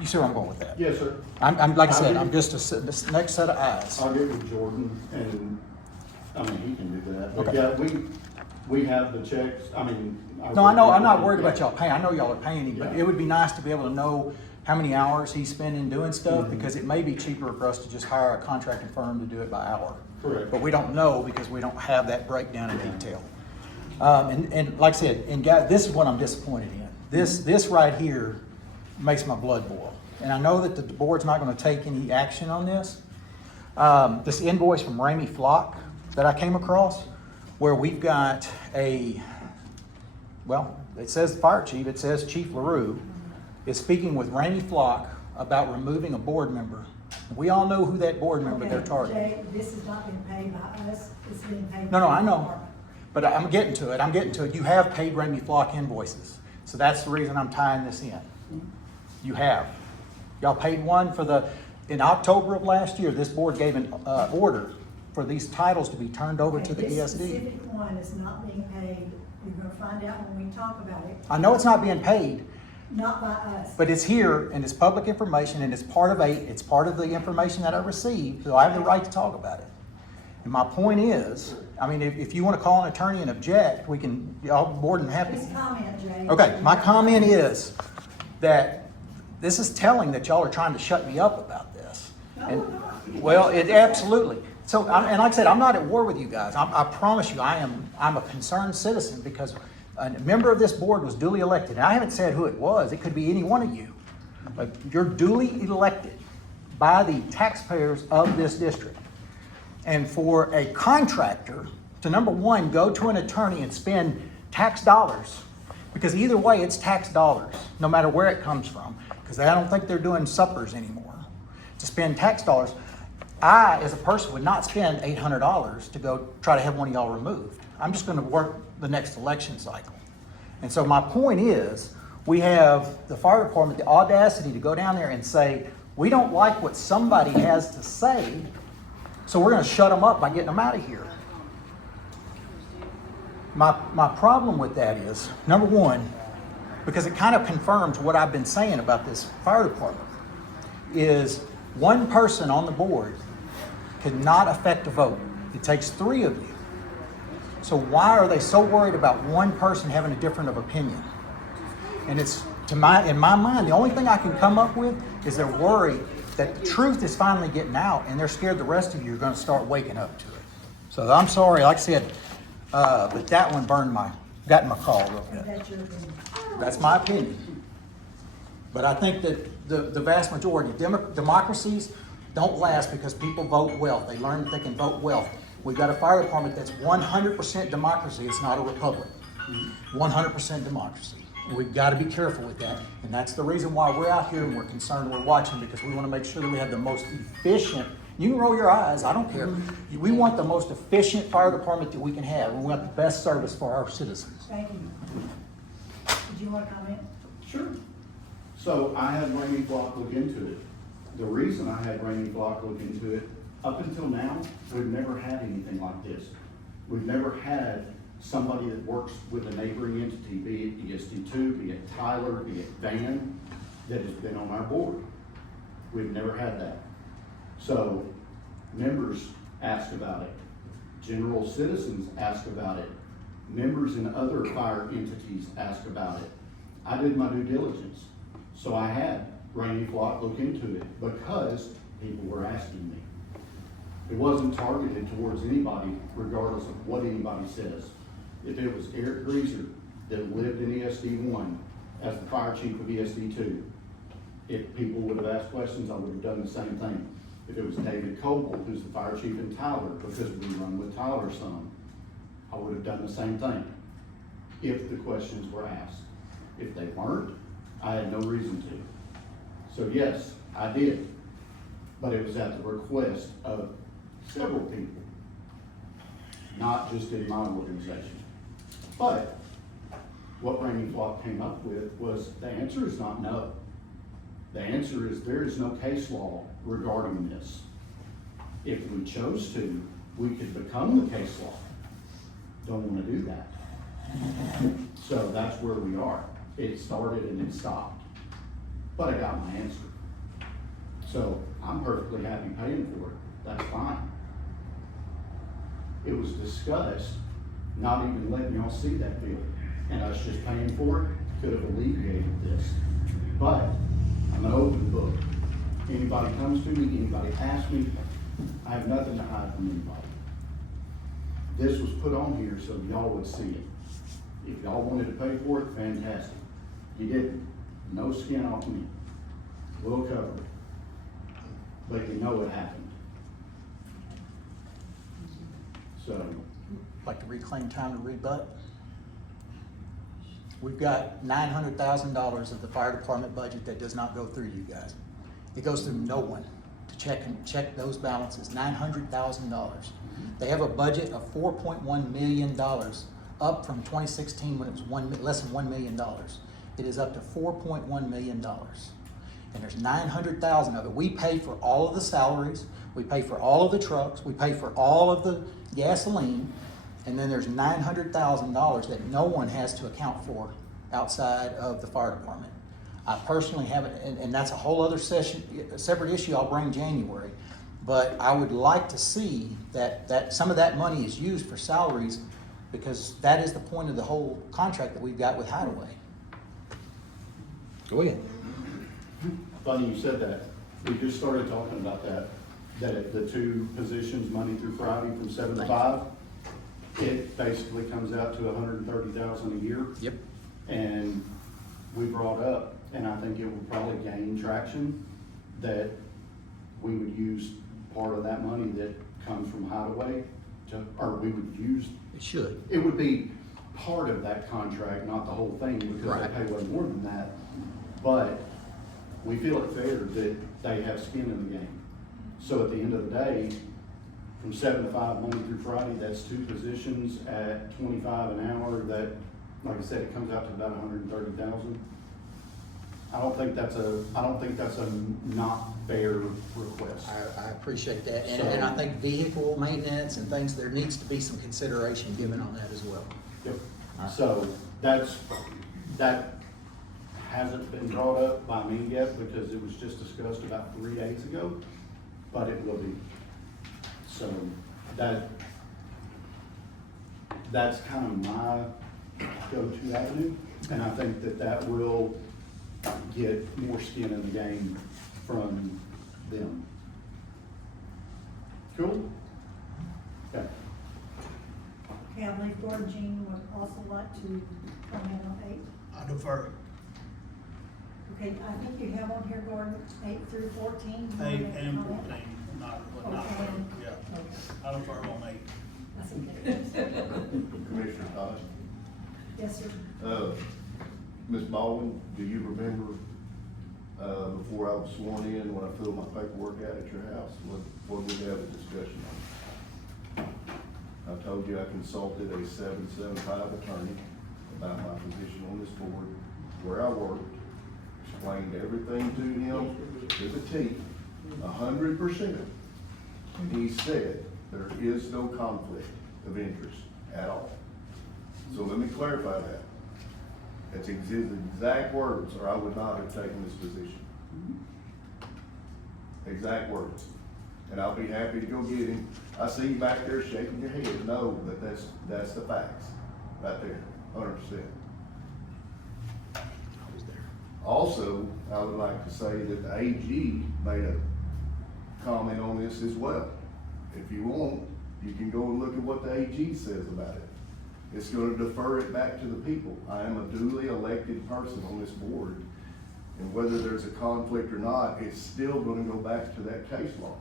You see where I'm going with that? Yes, sir. I'm, like I said, I'm just this next set of eyes. I'll get with Jordan and, I mean, he can do that. But Okay. yeah, we have the checks, I mean. No, I know, I'm not worried about y'all paying, I know y'all are paying him, but Yeah. it would be nice to be able to know how many hours he's spending doing stuff, Mhm. because it may be cheaper for us to just hire a contracting firm to do it by hour. Correct. But we don't know because we don't have that breakdown in detail. And like I said, and guys, this is what I'm disappointed in. This right here makes my blood boil. And I know that the board's not gonna take any action on this. This invoice from Ramey Flock that I came across, where we've got well, it says fire chief, it says Chief LaRue is speaking with Ramey Flock about removing a board member. We all know who that board member they're Okay, targeting. Jay, this is not being paid by us, it's being paid. No, by I the know, department. but I'm getting to it. You have paid Ramey Flock invoices. So that's the reason I'm tying this in. You have. Y'all paid one in October of last year, this board gave an order for these titles to be turned over to the Okay, This ESD. specific one is not being paid, you're gonna find out when we talk about it, I know it's not being paid, not by us. but it's here and it's public information and it's part of the information that I received, so I have the right to talk about it. And my point is, I mean, if you want to call an attorney and object, we can, y'all more than happy. Just comment, Jay. Okay, my comment is that this is telling that y'all are trying to shut me up about this. No, And- we're not. Well, it absolutely. So, and like I said, I'm not at war with you guys. I promise you, I'm a concerned citizen because a member of this board was duly elected. And I haven't said who it was. It could be any one of you. But you're duly elected by the taxpayers of this district. And for a contractor to, number one, go to an attorney and spend tax dollars, because either way, it's tax dollars, no matter where it comes from, because I don't think they're doing suppers anymore. To spend tax dollars, I, as a person, would not spend $800 to go try to have one of y'all removed. I'm just gonna work the next election cycle. And so my point is, we have the fire department, the audacity to go down there and say, we don't like what somebody has to say, so we're gonna shut them up by getting them out of here. My problem with that is, number one, because it kind of confirms what I've been saying about this fire department, is one person on the board cannot affect a vote. It takes three of you. So why are they so worried about one person having a different of opinion? And it's, in my mind, the only thing I can come up with is they're worried that the truth is finally getting out and they're scared the rest of you are gonna start waking up to it. So I'm sorry, like I said, but that one got in my call real And bit. that's your opinion. That's my opinion. But I think that the vast majority, democracies don't last because people vote wealth. They learn that they can vote wealth. We've got a fire department that's 100% democracy. It's not a republic. 100% democracy. And we've got to be careful with that. And that's the reason why we're out here and we're concerned, we're watching, because we want to make sure that we have the most efficient, you can roll your eyes, I don't care. We want the most efficient fire department that we can have. We want the best service for our citizens. Thank you. Did you want to comment? Sure. So I had Ramey Flock look into it. The reason I had Ramey Flock look into it, up until now, we've never had anything like this. We've never had somebody that works with a neighboring entity, be it ESD2, be it Tyler, be it Van, that has been on our board. We've never had that. So members ask about it. General citizens ask about it. Members in other fire entities ask about it. I did my due diligence. So I had Ramey Flock look into it because people were asking me. It wasn't targeted towards anybody regardless of what anybody says. If it was Eric Greaser that lived in ESD1 as the fire chief of ESD2, if people would have asked questions, I would have done the same thing. If it was David Coble, who's the fire chief in Tyler, because we run with Tyler some, I would have done the same thing if the questions were asked. If they weren't, I had no reason to. So yes, I did, but it was at the request of several people, not just in my organization. But what Ramey Flock came up with was the answer is not no. The answer is there is no case law regarding this. If we chose to, we could become the case law. Don't want to do that. So that's where we are. It started and it stopped. but I got my answer. So I'm perfectly happy paying for it, that's fine. It was discussed, not even letting y'all see that bill, and us just paying for it could have alleviated this. But I'm an open book. Anybody comes to me, anybody asks me, I have nothing to hide from anybody. This was put on here so y'all would see it. If y'all wanted to pay for it, fantastic. You didn't, no skin off me. We'll cover it. But you know it happened. So, Like to reclaim time to rebut? We've got $900,000 of the fire department budget that does not go through you guys. It goes through no one to check those balances, $900,000. They have a budget of $4.1 million, up from 2016 when it was less than $1 million. It is up to $4.1 million. And there's 900,000 of it. We pay for all of the salaries, we pay for all of the trucks, we pay for all of the gasoline, and then there's $900,000 that no one has to account for outside of the fire department. I personally haven't, and that's a whole other separate issue I'll bring January. But I would like to see that some of that money is used for salaries, because that is the point of the whole contract that we've got with Hideaway. Go ahead. funny you said that. We just started talking about that the two positions, Monday through Friday from 7 to 5, it basically comes out to $130,000 a year. Yep. And we brought up, and I think it will probably gain traction, that we would use part of that money that comes from Hideaway or we would use. It should. It would be part of that contract, not the whole thing, because Right. they pay way more than that. But we feel it fair that they have skin in the game. So at the end of the day, from 7 to 5, Monday through Friday, that's two positions at $25 an hour. That, like I said, it comes out to about $130,000. I don't think that's a not fair request. I appreciate that, So- and I think vehicle maintenance and things, there needs to be some consideration given on that as well. Yep. Alright. So that hasn't been brought up by me yet because it was just discussed about 3 days ago, but it will be. So that's kind of my go-to avenue, and I think that will get more skin in the game from them. Cool? Okay. Okay, I believe Gordon Jean would also like to comment on 8. I defer. Okay, I think you have on here, Gordon, 8 through 14. You 8 wanna and comment? 14, not, Okay. yeah. Okay, I defer on 8. that's okay. Commissioner Todd. Yes, sir. Ms. Baldwin, do you remember, before I was sworn in, when I filled my paperwork out at your house, what we had a discussion on? I told you I consulted a 775 attorney about my position on this board, where I worked, explained everything to him to the T, 100%. And he said, there is no conflict of interest at all. So let me clarify that. That's his exact words, or I would not have taken this position. Exact words. And I'll be happy to go get him. I see you back there shaking your head. No, but that's the facts, right there, 100%. I was there. Also, I would like to say that the AG made a comment on this as well. If you want, you can go and look at what the AG says about it. It's gonna defer it back to the people. I am a duly elected person on this board, and whether there's a conflict or not, it's still gonna go back to that case law,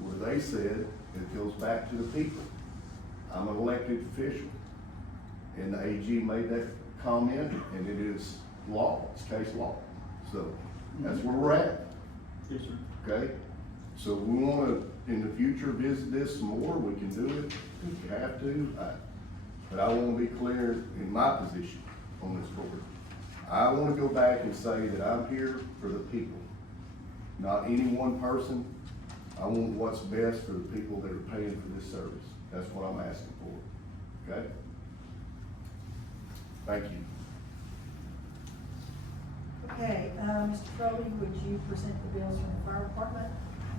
where they said it goes back to the people. I'm an elected official, and the AG made that comment, and it is law, it's case law. So, that's where we're at, Yes, sir. okay? So we wanna, in the future, visit this some more, we can do it if you have to. But I wanna be clear in my position on this board. I wanna go back and say that I'm here for the people, not any one person. I want what's best for the people that are paying for this service. That's what I'm asking for, okay? Thank you. Okay, Mr. Crowley, would you present the bills from the fire department?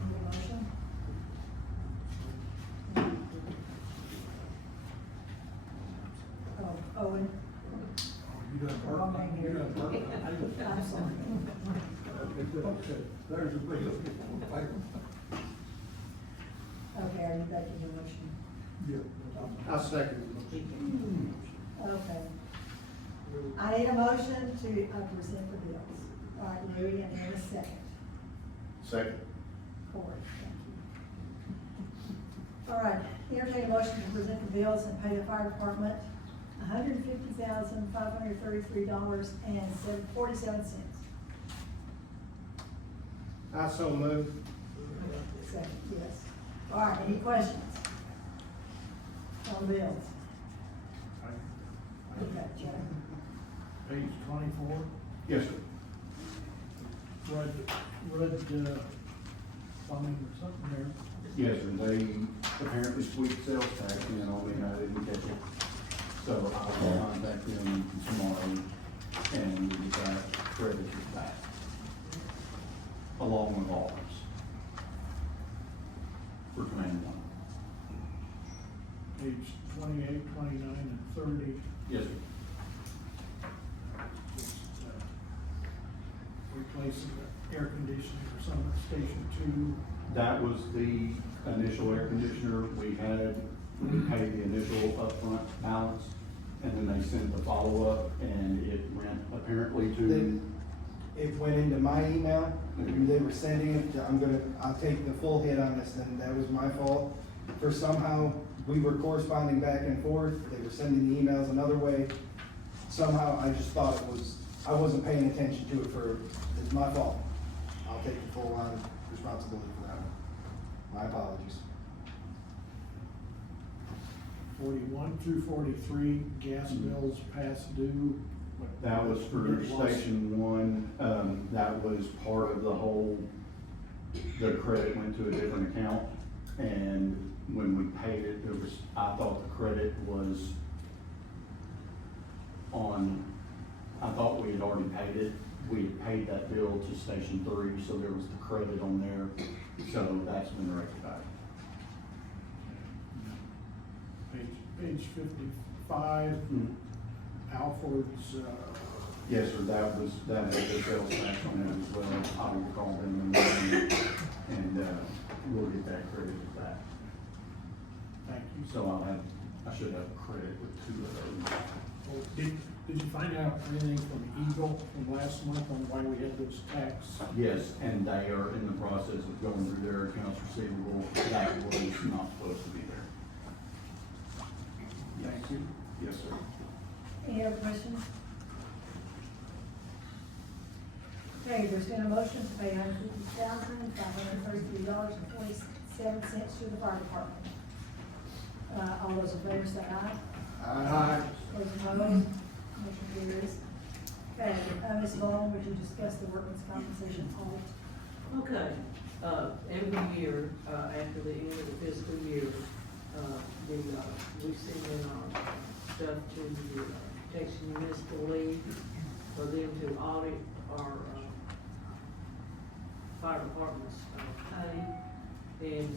Need a motion? Oh, Owen, You done Wrong name work, here. you done work. I'm sorry. Okay, there's a bill. Okay, are you making your motion? Yeah. I second Okay. I need a motion to present the bills. All right, Louis, and then a second. Second. Corey, thank you. All right, entertain a motion to present the bills and pay the fire department $150,533.47. I so move. Second, yes. All right, any questions? On bills? Okay, Joe. Page 24, Yes, sir. red, plumbing or something there. Yes, sir, they apparently squeaked sales tax in on me and I didn't catch it. So I'll contact them tomorrow and we get that credited back. Along with ours. For Command One. Page 28, 29, and 30. Yes, sir. Just, replacing the air conditioning or some at Station 2. That was the initial air conditioner. We paid the initial upfront balance, and then they sent the follow-up, and it went apparently to, It went into my email, they were sending it, I'll take the full hit on this, then that was my fault. For somehow, we were corresponding back and forth, they were sending the emails another way. Somehow, I just thought I wasn't paying attention to it it's my fault. I'll take the full on responsibility for that one. My apologies. 41 through 43, gas bills past due. that was for Get lost. Station One. That was part of the whole, the credit went to a different account. And when we paid it, I thought the credit was I thought we had already paid it. We had paid that bill to Station 3, so there was the credit on there. So that's been rectified. Page 55, Alford's, Yes, sir, that was the sales tax on that as well. I will call them and we'll get that credited back. thank you. So I should have credit with 2 of those. Did you find out anything from Eagle from last month on why we had those tax? Yes, and they are in the process of going through their accounts receivable. That was not supposed to be there. Thank you. Yes, sir. Any other questions? Okay, there's been a motion to pay $150,533.47 to the fire department. All those in favor say aye. Aye. Those opposed, motion carries. Okay, Ms. Vaughn, would you discuss the workman's compensation audit? Okay, every year, after the end of the fiscal year, we send in our stuff to the Texas Municipal League for them to audit our, fire department's, pay. And,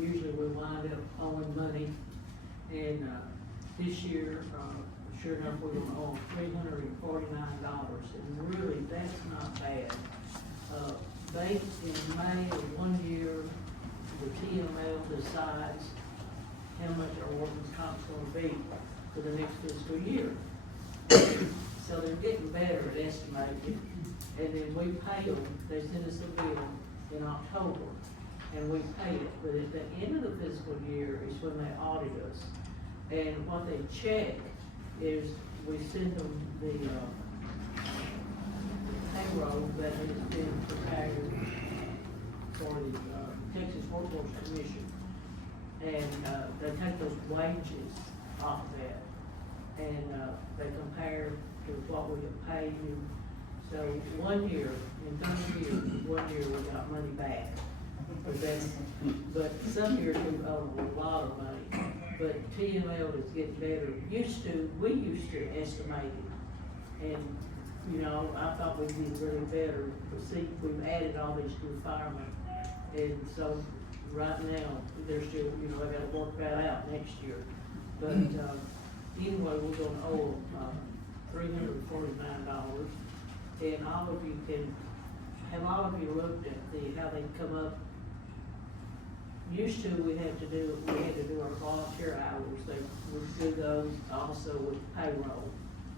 usually we wind up owing money. And, this year, sure enough, we're gonna owe $349, and really, that's not bad. They, in May of one year, the TML decides how much our workers' comp's gonna be for the next fiscal year. So they're getting better at estimating, and then we pay them, they send us a bill in October, and we pay it, but at the end of the fiscal year is when they audit us. And what they check is, we send them the payroll that has been prepared for the, Texas Workforce Commission. And, they take those wages off that, and, they compare to what we have paid you. So one year, in 30 years, one year we got money back. But some years we owe a lot of money, but TML is getting better. We used to estimate it, and you know, I thought we'd be really better, but see, we've added all these new firemen. And so, right now, they're still, you know, I gotta work that out next year. But, anyway, we're gonna owe, $349. And all of you can, have all of you looked at how they come up? Used to, we had to do our volunteer hours, they would do those also with payroll.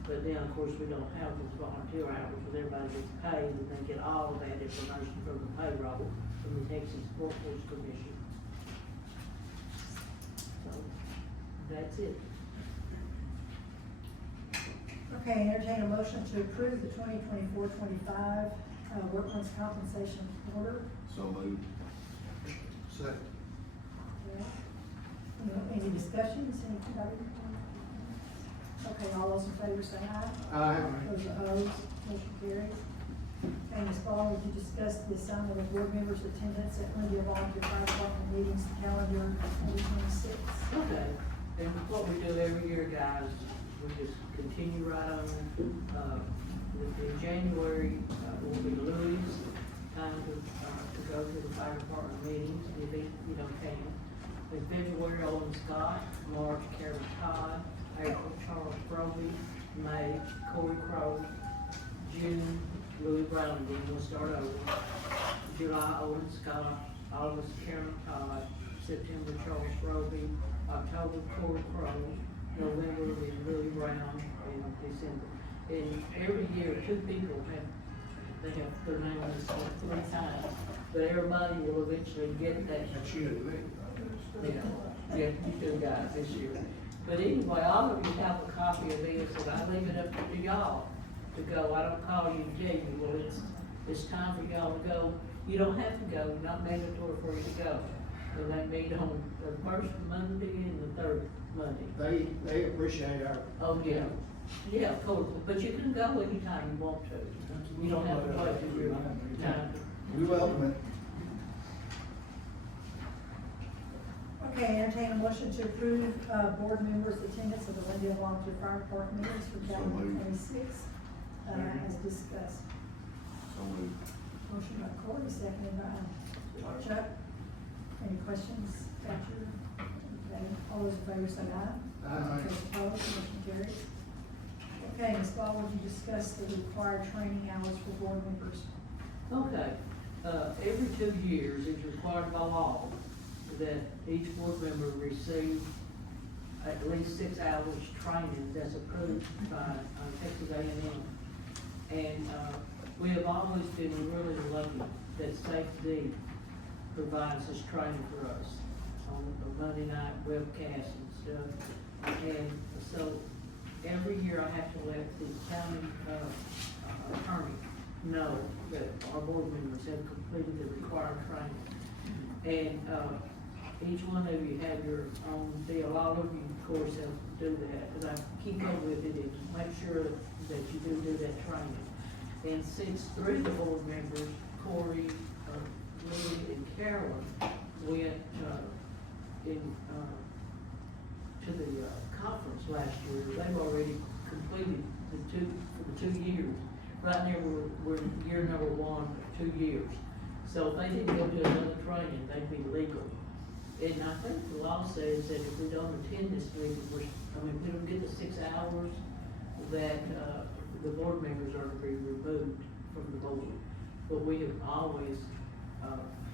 But now, of course, we don't have those volunteer hours, but everybody gets paid, and they get all of that information from the payroll, from the Texas Workforce Commission. So, that's it. Okay, entertain a motion to approve the 2024-25 workman's compensation order. So moved. Second. Any discussions, anybody? Okay, all those in favor say aye. Aye. Those opposed, motion carries. Okay, Ms. Ball, would you discuss the assignment of board members' attendance at Lindyville Volunteer Fire Department meetings, calendar 2026? Okay, and what we do every year, guys, we just continue right on. In January, will be Louis, time to go to the fire department meetings, if he, you know, can. In February, Owen Scott, March, Karen Todd, April, Charles Broby, May, Corey Crowe, June, Louis Brown, again, we'll start over. July, Owen Scott, August, Karen Todd, September, Charles Broby, October, Corey Crowe, November will be Louis Brown, and December. And every year, two people they have their name on this list 3 times, but everybody will eventually get that. That's you and me. Yeah, you two guys this year. But anyway, all of you have a copy of this, and I leave it up to y'all to go. I don't call you and tell you, well, it's time for y'all to go. You don't have to go, not mandatory for you to go. So they meet on the first Monday and the third Monday. They appreciate our. Oh, yeah. Yeah, of course, but you can go anytime you want to. You don't have to wait till your time. We welcome it. Okay, entertain a motion to approve, board members' attendance of the Lindyville Volunteer Fire Department meetings for So calendar moved. 26, as discussed. So moved. Motion by Corey, seconded by Chuck. Any questions, Roger? Okay, all those in favor say aye. Aye. Those opposed, motion carries. Okay, Ms. Ball, would you discuss the required training hours for board members? Okay, every 2 years, it's required by law that each board member receive at least 6 hours training that's approved by Texas A&M. And, we have always been really lucky that Safety provides this training for us on a Monday night webcast and stuff. And so, every year I have to let the county, attorney know that our board members have completed the required training. And, each one of you have your own deal. All of you, of course, have to do that, but I keep up with it and make sure that you do that training. And since 3 of the board members, Corey, Louis, and Carolyn, went, to the conference last year, they've already completed for the 2 years. Right now, we're in year number 1 for 2 years. So if they didn't go to another training, they'd be legal. And I think the law says that if we don't attend this meeting, if we don't get the 6 hours, that, the board members are to be removed from the board. But we have always,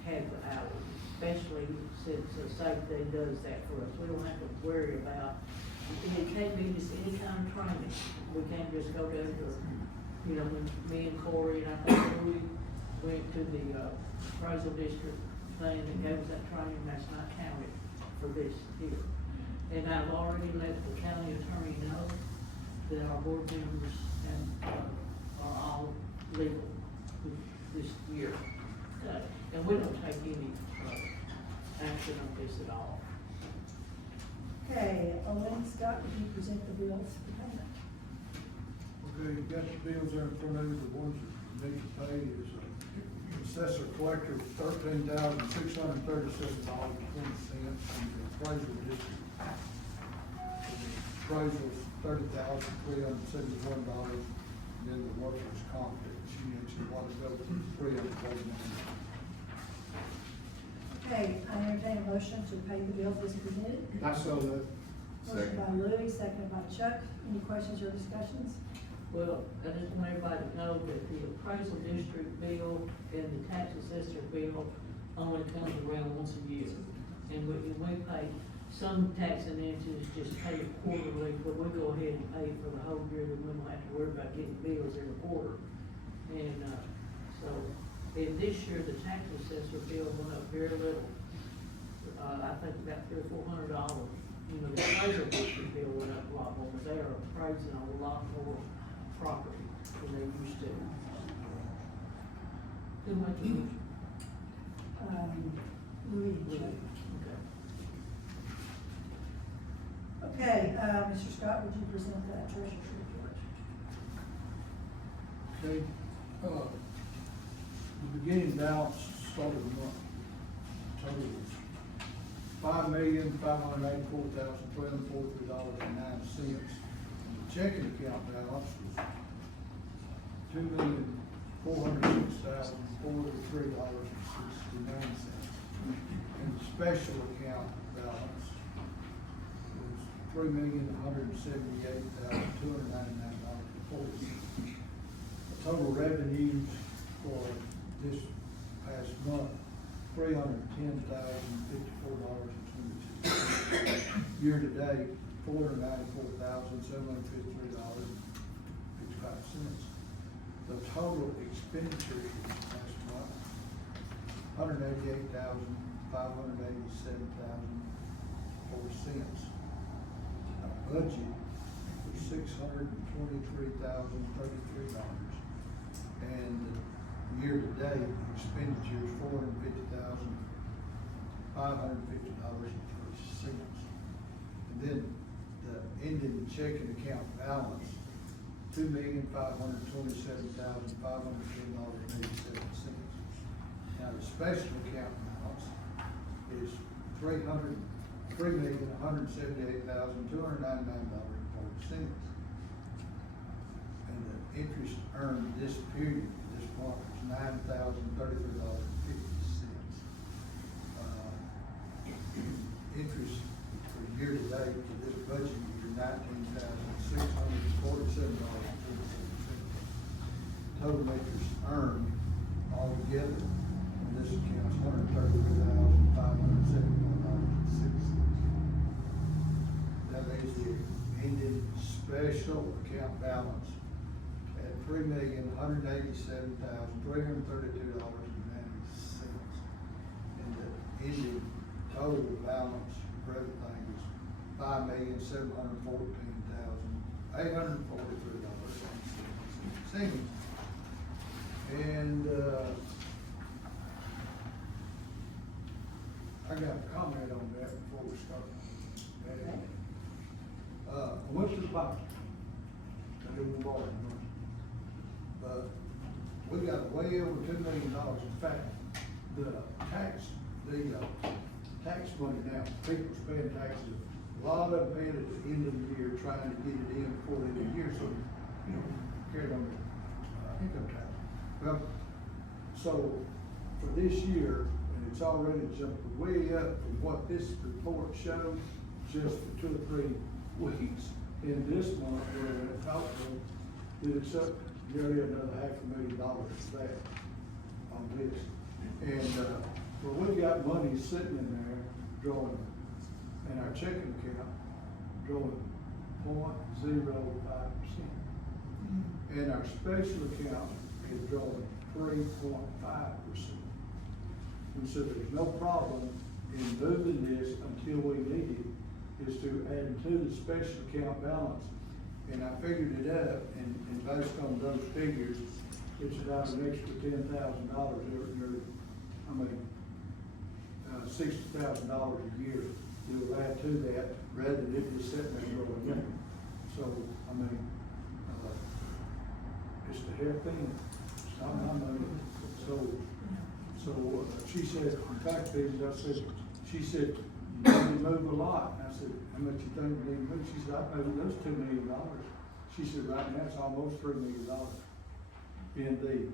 had the hours, especially since Safety does that for us. We don't have to worry about, it can't be just any kind of training. We can't just go down to, you know, when me and Corey and I think Louis went to the, appraisal district thing that gave us that training, that's not counted for this year. And I've already let the county attorney know that our board members are all legal this year. And we don't take any, action on this at all. Okay, Owen Scott, would you present the bills for payment? Okay, you got the bills there in front of you, the ones that you need to pay is, assessor collector, $13,637.20 from the appraisal district. The appraisal's $30,371. and then the workers' comp that she mentioned, what to go to $349. Okay, I entertain a motion to pay the bills as presented. I so moved. Motion by Louis, seconded by Chuck. Any questions or discussions? Well, I just want everybody to know that the appraisal district bill and the tax assessor bill only comes around once a year. And we pay, some tax and entities just pay it quarterly, but we go ahead and pay for the whole year, then we don't have to worry about getting bills every quarter. And, and this year, the tax assessor bill went up very little. I think about $300 or $400. You know, the appraisal district bill went up a lot more, but they are appraising a lot more property than they used to. Who made the motion? Louis and Chuck. Okay. Okay, Mr. Scott, would you present the treasurer's report? Okay, the beginning balance started the month, total was $5,584,343.09. The checking account balance was $2,406,403.69. And the special account balance was $3,178,299.40. The total revenues for this past month, $310,054.22. Year to date, $494,753.55. The total expenditures for this past month, $188,587,004. Our budget was $623,033. And year to date, expenditures $450,550.03. And then the ending checking account balance, $2,527,510.87. Now, the special account balance is $3,178,299.40. And the interest earned this period, this month, was $9,033.50. Interest for year to date for this budget year, $19,647.47. Total interest earned altogether on this account is $133,571.06. That leaves the ending special account balance at $3,187,332.90. And the ending total balance for everything is $5,714,843.06. And, I got a comment on that before we start. I went to the bank. I didn't borrow money. But we got way over $2 million. In fact, the tax money now, people's paying taxes. A lot of them paying at the end of the year, trying to get it in before the end of the year, so, you know, carry on the income tax. Well, so for this year, and it's already jumped way up from what this report showed, just for 2 or 3 weeks. In this month, where it talked that it's up nearly another $500,000 there on this. And, but we got money sitting in there drawing, in our checking account, drawing 0.05%. And our special account is drawing 3.5%. And so there's no problem in moving this until we need it, is to add to the special account balance. And I figured it up, and based on those figures, it's about an extra $10,000 $60,000 a year we'll add to that, rather than it just sitting there growing in. So, it's the help thing, it's not my money. So she said, in fact, she said, you need to move a lot. And I said, how much you think you need to move? She said, I moved those $2 million. She said, right now, it's almost $3 million in the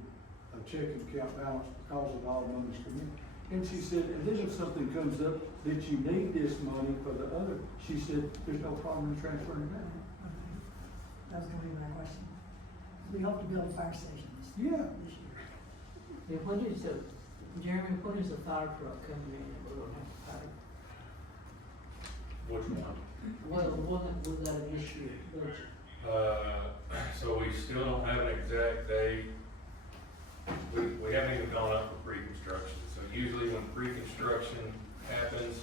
checking account balance because of all the money's coming in. And she said, and then if something comes up that you need this money for the other, she said, there's no problem in transferring it back. That was gonna be my question. We hope to build a fire station Yeah. this year. Yeah, Jeremy, when is the fire truck coming in that we're gonna have to pay? Which one? Well, was that an issue, budget? So we still don't have an exact date. We haven't even gone up for pre-construction, so usually when pre-construction happens,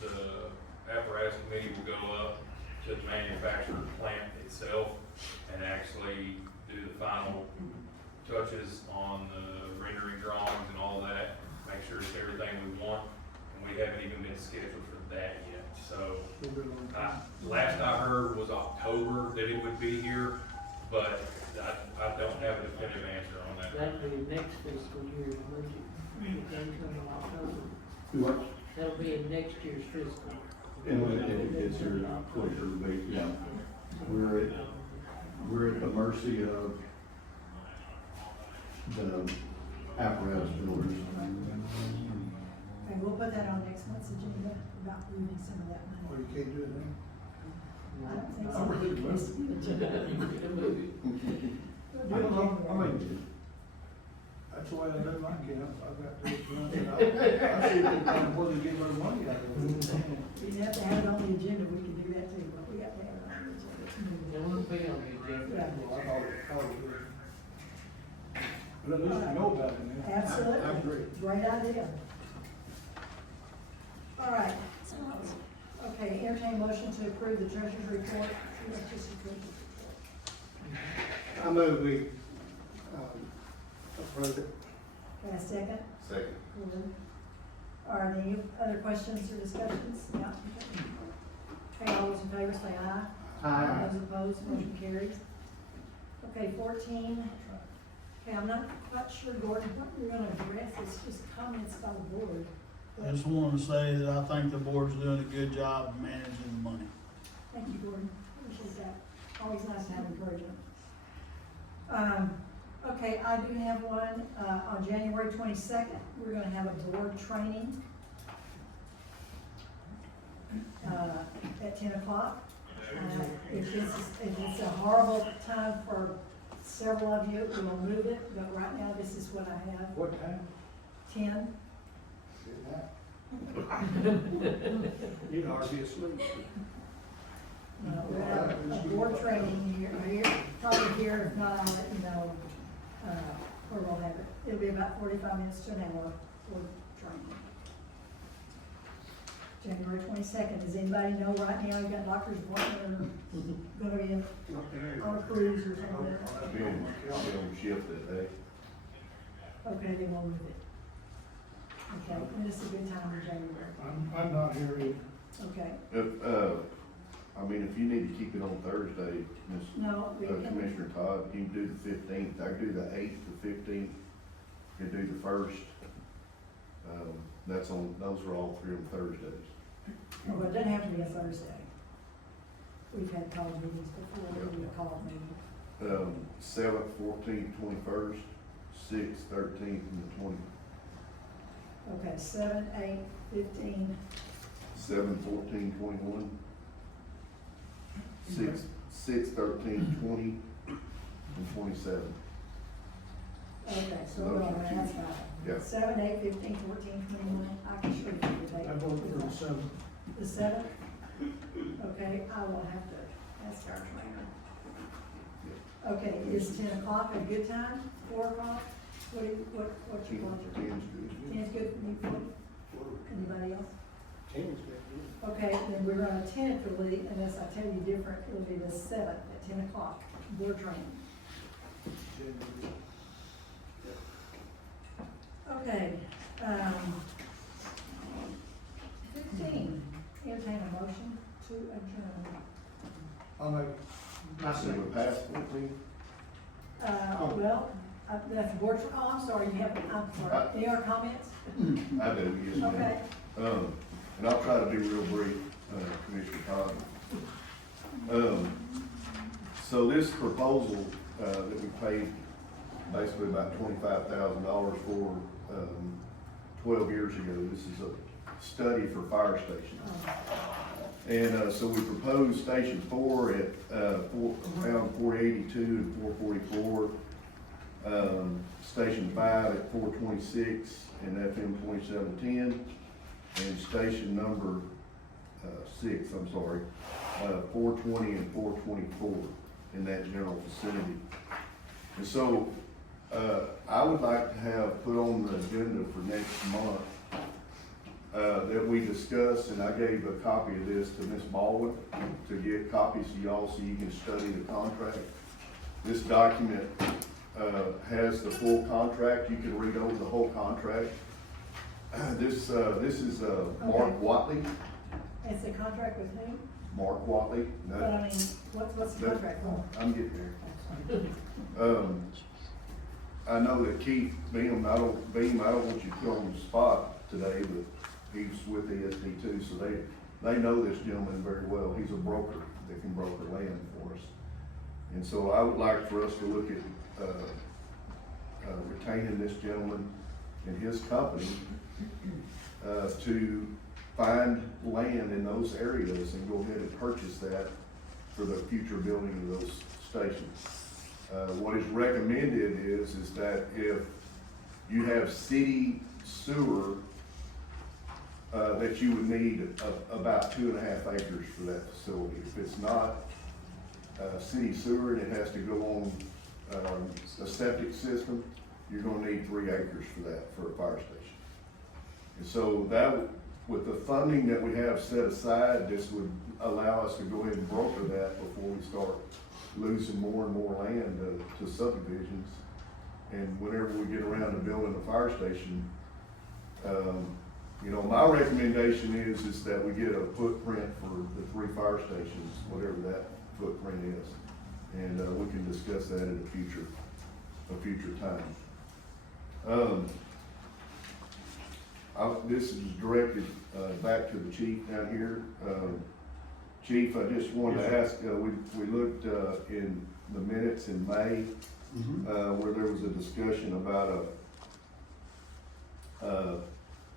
the apparatus committee will go up to the manufacturer plant itself and actually do the final touches on the rendering drawings and all that, make sure it's everything we want, and we haven't even been scheduled for that yet, so. Last I heard was October that it would be here, but I don't have a definitive answer on that. That'll be next fiscal year's budget, if they come in October. What? That'll be in next year's fiscal. And when it gets here, quicker, but, yeah, we're at the mercy of the apparatus builders. Okay, we'll put that on next month's agenda about moving some of that Or money. you can't do it now. I don't think I so. really would. I mean, that's the way I do my camp, I've got to, I see them where they get their money out of it. We didn't have to have it on the agenda, we can do that too, but we got to have it on the agenda. It won't be on the agenda. Yeah. Well, I thought it was. But at least you know about it now. Absolutely. I agree. Great idea. All right. Okay, entertain motion to approve the treasurer's report. Let's just approve the report. I move we, approve it. Can I second? Second. Are there any other questions or discussions? Yeah. Okay, all those in favor say aye. Aye. Those opposed, motion carries. Okay, 14. Okay, I'm not quite sure, Gordon, what we're gonna address is just comments by the board. I just wanted to say that I think the board's doing a good job of managing the money. Thank you, Gordon. Appreciate that. Always nice to have encouragement. Okay, I do have one, on January 22nd, we're gonna have a board training, at 10 o'clock. If it's a horrible time for several of you, we'll move it, but right now, this is what I have, What time? 10. You'd hardly be asleep. We're gonna have a board training here, probably here, if not, I'll let you know, where we'll have it. It'll be about 45 minutes to an hour for training. January 22nd, does anybody know right now, you got doctor's appointment or gonna be on a cruise or something? Be on shift that day. Okay, then we'll move it. Okay, and this is a good time in January. I'm not here either. Okay, I mean, if you need to keep it on Thursday, no, we can, Commissioner Todd, you can do the 15th, I can do the 8th, the 15th, you can do the 1st. Those are all three on Thursdays. well, it doesn't have to be a Thursday. We've had call meetings before, we call meeting. 7th, 14th, 21st, 6th, 13th, and the 20th. Okay, 7, 8, 15, 7, 14, 21. 6, 13, 20, and 27. okay, so Those we're are on that Tuesdays. side. Yeah. 7, 8, 15, 14, 21, I can show you the date. I vote for the 7th. The 7th? Okay, I will have to ask our trainer. Okay, is 10 o'clock a good time? 4 o'clock? What's your pleasure? 10's good. 10's good for me, anybody else? 10's good. Okay, then we're gonna tentatively, unless I tell you different, it'll be the 7th at 10 o'clock, board training. Okay, 15, entertain a motion to adjourn. I'll make, So we pass 14? Well, that's board, oh, I'm sorry, you have, I'm sorry, any other comments? I do, yes, ma'am. Okay, And I'll try to be real brief, Commissioner Todd. So this proposal, that we paid basically about $25,000 for, 12 years ago, this is a study for fire stations. And, so we proposed Station 4 at, around 482 and 444, Station 5 at 426 and FM 2710, and station number, 6, 420 and 424 in that general vicinity. And so, I would like to have put on the agenda for next month, that we discuss, and I gave a copy of this to Ms. Baldwin to give copies to y'all so you can study the contract. This document, has the full contract. You can read over the whole contract. This is, Mark Watley. It's a contract with whom? Mark Watley. But I mean, what's the contract for? I'm getting there. I know that Keith Beam, I don't want you to put on the spot today, but he's with ESD too, so they know this gentleman very well. He's a broker that can broker land for us. And so I would like for us to look at, retaining this gentleman and his company, to find land in those areas and go ahead and purchase that for the future building of those stations. What is recommended is that if you have city sewer, that you would need about 2.5 acres for that facility. If it's not, city sewer and it has to go on, a septic system, you're gonna need 3 acres for that, for a fire station. And so that, with the funding that we have set aside, this would allow us to go ahead and broker that before we start losing more and more land to subdivisions. And whenever we get around to building a fire station, you know, my recommendation is that we get a footprint for the 3 fire stations, whatever that footprint is. And, we can discuss that at a future time. This is directed, back to the chief down here. Chief, I just wanted to ask, we looked, in the minutes in May, where there was a discussion about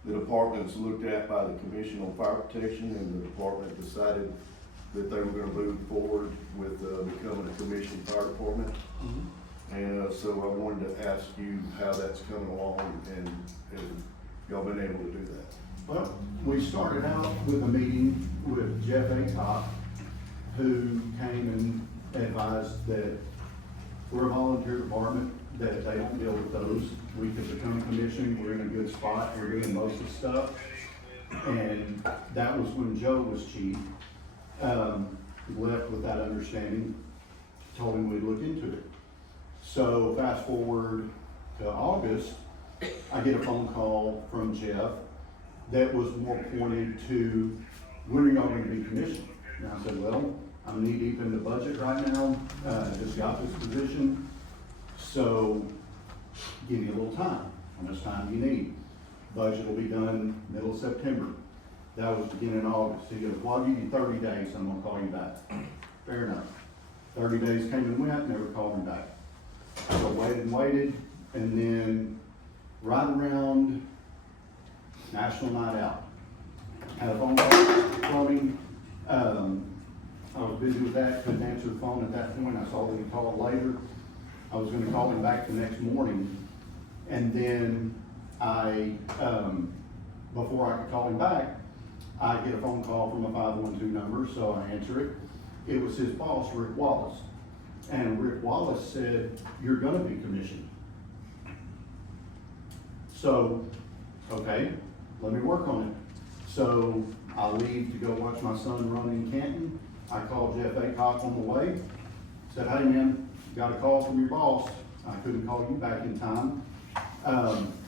the department was looked at by the Commission on Fire Protection, and the department decided that they were gonna move forward with, becoming a commissioned fire department. And, so I wanted to ask you how that's coming along, and y'all been able to do that. Well, we started out with a meeting with Jeff Acock, who came and advised that we're a volunteer department, that they don't deal with those. We could become commissioned, we're in a good spot, we're doing most of the stuff. And that was when Joe was chief. Left with that understanding, told him we'd look into it. So fast forward to August, I get a phone call from Jeff that was more pointed to, when are y'all gonna be commissioned? And I said, well, I'm knee deep in the budget right now, just got this position, so give me a little time. How much time do you need? Budget will be done middle of September. That was beginning of August. He goes, well, I'll give you 30 days, I'm gonna call you back. Fair enough. 30 days came and went, never called me back. So waited, and then right around National Night Out, had a phone call from him. I was busy with that, couldn't answer the phone at that point. I saw that he called later. I was gonna call him back the next morning, and then before I could call him back, I get a phone call from a 512 number, so I answer it. It was his boss, Rick Wallace. And Rick Wallace said, you're gonna be commissioned. So, okay, let me work on it. So I leave to go watch my son run in Canton. I called Jeff Acock on the way. Said, hey man, got a call from your boss. I couldn't call you back in time.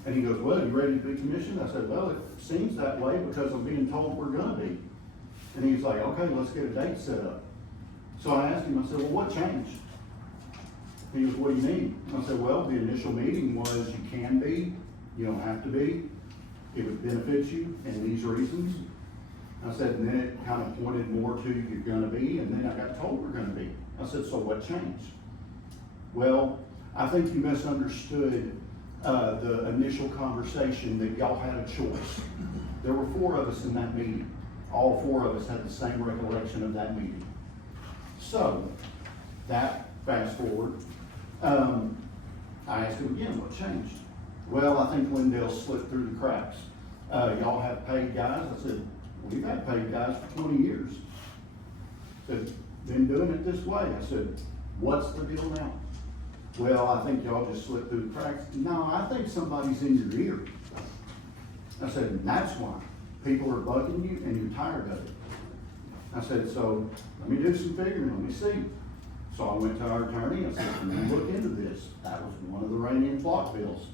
And he goes, well, you ready to be commissioned? I said, well, it seems that way because I'm being told we're gonna be. And he's like, okay, let's get a date set up. So I asked him, I said, well, what changed? He goes, what do you mean? I said, well, the initial meeting was you can be, you don't have to be. It would benefit you, and these reasons. I said, and then it kind of pointed more to you're gonna be, and then I got told we're gonna be. I said, so what changed? Well, I think you misunderstood, the initial conversation that y'all had a choice. There were 4 of us in that meeting. All 4 of us had the same recollection of that meeting. So, that, fast forward, I asked him again, what changed? Well, I think Wendell slipped through the cracks. Y'all have paid guys? I said, we've had paid guys for 20 years. Said, been doing it this way. I said, what's the deal now? Well, I think y'all just slipped through the cracks. No, I think somebody's in your ear. I said, and that's why. People are bugging you and you're tired of it. I said, so let me do some figuring, let me see. So I went to our attorney, I said, can you look into this? That was one of the Rainian flock bills.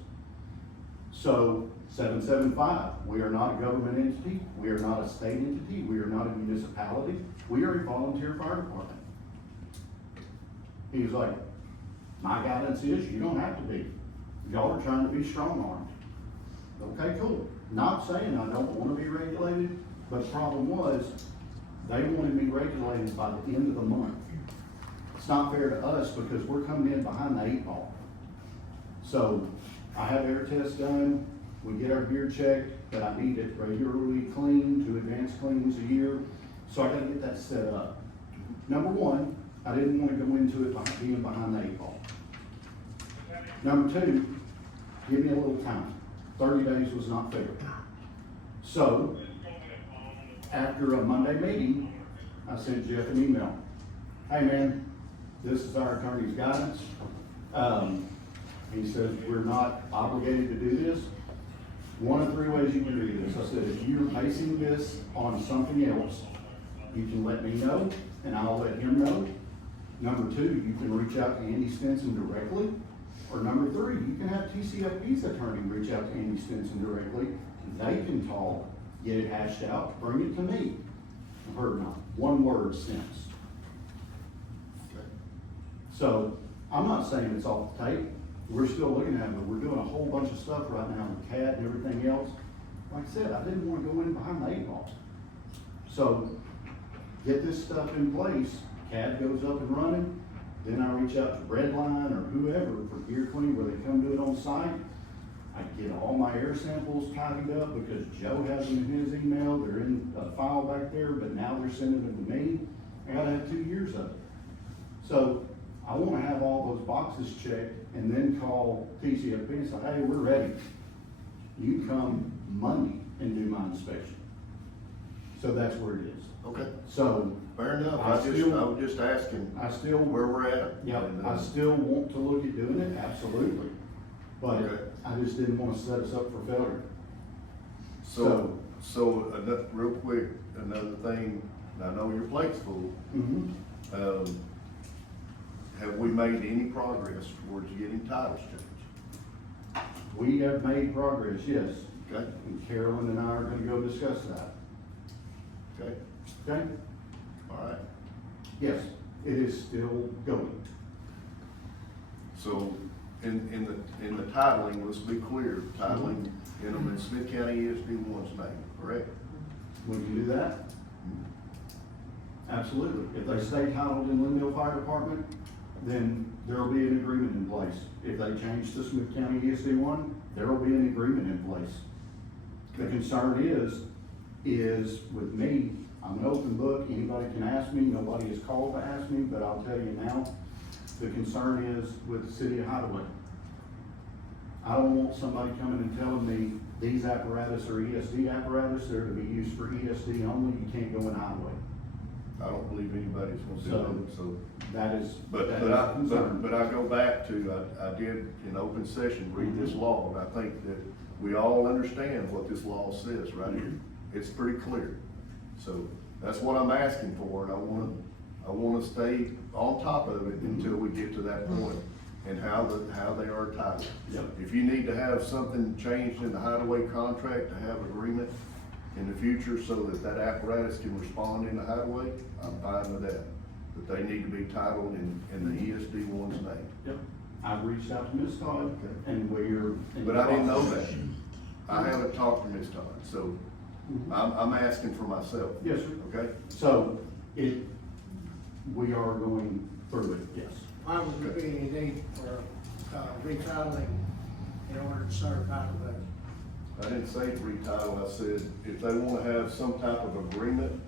So 775, we are not a government entity, we are not a state entity, we are not a municipality, we are a volunteer fire department. He was like, my guidance is you don't have to be. Y'all are trying to be strong-armed. Okay, cool. Not saying I don't want to be regulated, but the problem was, they wanted me regulated by the end of the month. It's not fair to us because we're coming in behind the 8 ball. So, I have air tests done, we get our gear checked, but I need it regularly cleaned, 2 advanced cleanings a year, so I gotta get that set up. Number 1, I didn't wanna go into it by being behind the 8 ball. Number 2, give me a little time. 30 days was not fair. So, after a Monday meeting, I sent Jeff an email. Hey man, this is our attorney's guidance. He says we're not obligated to do this. 1 of 3 ways you can do this. I said, if you're basing this on something else, you can let me know and I'll let him know. Number 2, you can reach out to Andy Stinson directly. Or number 3, you can have TCFB's attorney reach out to Andy Stinson directly. They can talk, get it hashed out, bring it to me. I've heard not 1 word since. So, I'm not saying it's off the tape. We're still looking at it, but we're doing a whole bunch of stuff right now with CAD and everything else. Like I said, I didn't want to go in behind the 8 ball. So, get this stuff in place, CAD goes up and running, then I reach out to Redline or whoever for gear cleaning where they come do it on site. I get all my air samples tidied up because Joe has them in his email, they're in a file back there, but now they're sending them to me. I gotta have 2 years of it. So, I wanna have all those boxes checked and then call TCFB and say, hey, we're ready. You come Monday and do my inspection. So that's where it is. Okay, So, fair enough. I I was just asking I still, where we're at. yeah, And, I still want to look at doing it, absolutely. But Okay. I just didn't wanna set us up for failure. So, real quick, another thing, and I know your plate's full. Mhm. Have we made any progress towards getting titles changed? We have made progress, yes. Okay, And Carolyn and I are gonna go discuss that. okay, Okay? all right. Yes, it is still going. So, in the titling, let's be clear, titling in them in Smith County ESD1's name, correct? We can do that? Absolutely. If they stay titled in Lindale Fire Department, then there'll be an agreement in place. If they change to Smith County ESD1, there'll be an agreement in place. The concern is with me, I'm an open book, anybody can ask me, nobody is called to ask me, but I'll tell you now, the concern is with the city of Hideaway. I don't want somebody coming and telling me these apparatus are ESD apparatus, they're to be used for ESD only, you can't go in Hideaway. I don't believe anybody's gonna do that, so. That is, But that is a concern. I go back to, I did in open session read this law, and I think that we all understand what this law says right here. It's pretty clear. So that's what I'm asking for, and I wanna stay on top of it until we get to that point and how they are titled. Yep. If you need to have something changed in the hideaway contract to have agreement in the future so that apparatus can respond in the hideaway, I'm fine with that. But they need to be titled in the ESD1's name. Yep. I've reached out to Ms. Todd and we're. But I didn't know that. I haven't talked to Ms. Todd, so I'm asking for myself. Yes, sir. Okay? So, we are going through it, yes. Why would there be any need for, retitling in order to certify the budget? I didn't say retitle, I said if they wanna have some type of agreement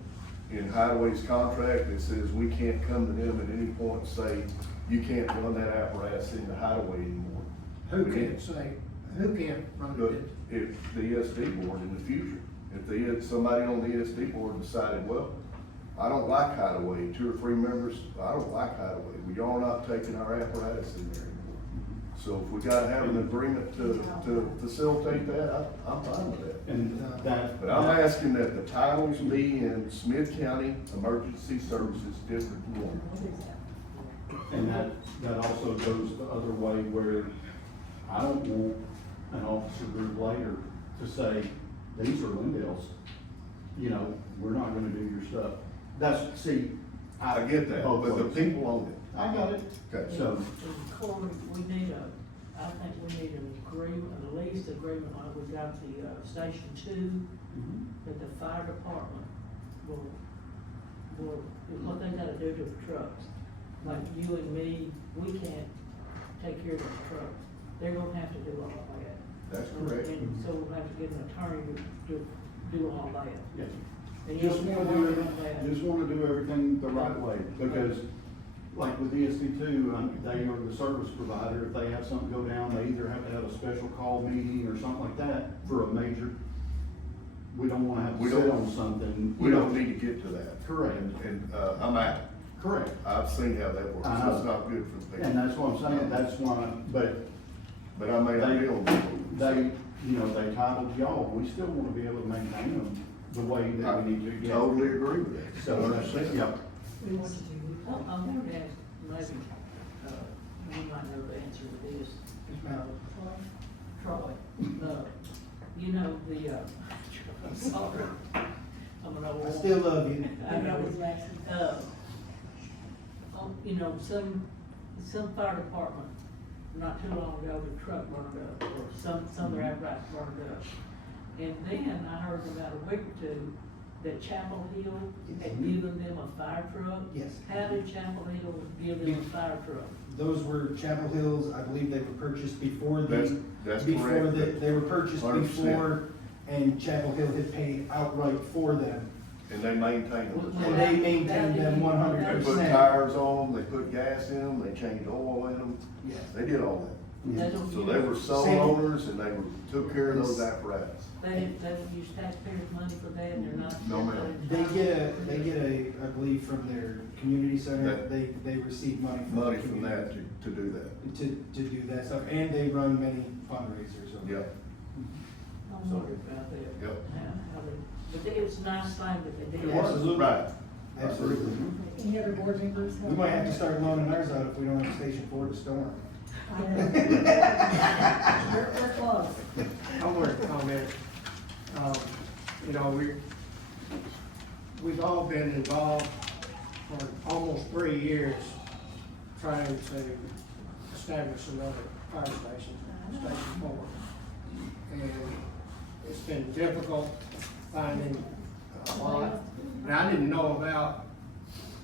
in Highway's contract that says we can't come to them at any point and say, you can't run that apparatus into Highway anymore. Who We can't say, who can't run But it? if the ESD board in the future, if somebody on the ESD board decided, well, I don't like Hideaway, 2 or 3 members, I don't like Hideaway, we are not taking our apparatus in there anymore. So if we gotta have an agreement to facilitate that, I'm fine with that. And that. But I'm asking that the titles be in Smith County Emergency Services District 1. And that also goes the other way where I don't want an officer group later to say, these are Lindell's, you know, we're not gonna do your stuff. I get that, but the people own it. I got it. Okay. So, And Corey, I think we need an agreement, at least agreement like we got the, Station 2, that the fire department will, what they gotta do to the trucks. Like you and me, we can't take care of those trucks. They're gonna have to do all of that. That's correct. And so we'll have to get an attorney to do all that. yes. And you'll Just be wanna worried do, about that. just wanna do everything the right way, because like with ESD two, they are the service provider. If they have something go down, they either have to have a special call meeting or something like that for a major. We don't wanna have We to sit don't- on something. We don't need to get to that. Correct. And I'm out. Correct. I've seen how that works. I know. It's not good for the And people. that's what I'm saying, that's why, but But I may not be on the board. they, you know, they titled y'all, we still wanna be able to maintain them the way that we need to. I totally agree with that. So, that's, yeah. We want to do. I wanted to ask, maybe, you might know the answer to this. Troy, you know, I'm sorry, I'm an old. I still love you. I know, you know, some fire department, not too long ago, the truck burned up, or some of their apparatus burned up. And then I heard about a week or two that Chapel Hill had given them a fire truck. Yes. How did Chapel Hill give them a fire truck? Those were Chapel Hills, I believe they were purchased before That's before correct. they were purchased 100%. before, and Chapel Hill had paid outright for them. And they maintain them. And they maintained them They put 100%. tires on, they put gas in them, they changed oil in them. Yes. They did all that. They don't So use- they were sole Same. owners and took care of those apparatus. They don't use taxpayers' money for that, and they're not. No, ma'am. They get a, I believe from their community center, That- they receive money from. the Money from that community to do that. To do that stuff, and they run many fundraisers. over Yep. I'm worried about that. Yep. How they, but it was a nice thing that they did. Absolutely. Right. Absolutely. Any other board members? We might have to start loaning ours out if we don't have Station 4 to store them. I know. We're close. I want to comment, you know, we've all been involved for almost 3 years trying to establish another fire station, Station 4. And it's been difficult finding a lot. And I didn't know about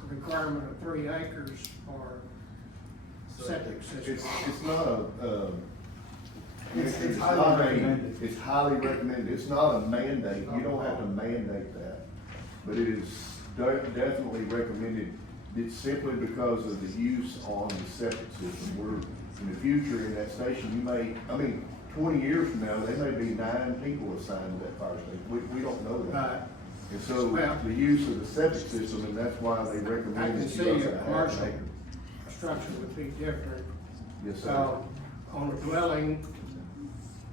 the requirement of 3 acres for septic system. It's not a, It's highly recommended. It's highly recommended. It's not a mandate. You don't have to mandate that. But it is definitely recommended. It's simply because of the use on the septic system. We're, in the future, in that station, you may, 20 years from now, there may be 9 people assigned to that fire station. We don't know that. Right. And so, Well- the use of the septic system, and that's why they I recommend. can that you see go a to half an commercial acre. structure would be different. Yes, sir. So, on a dwelling,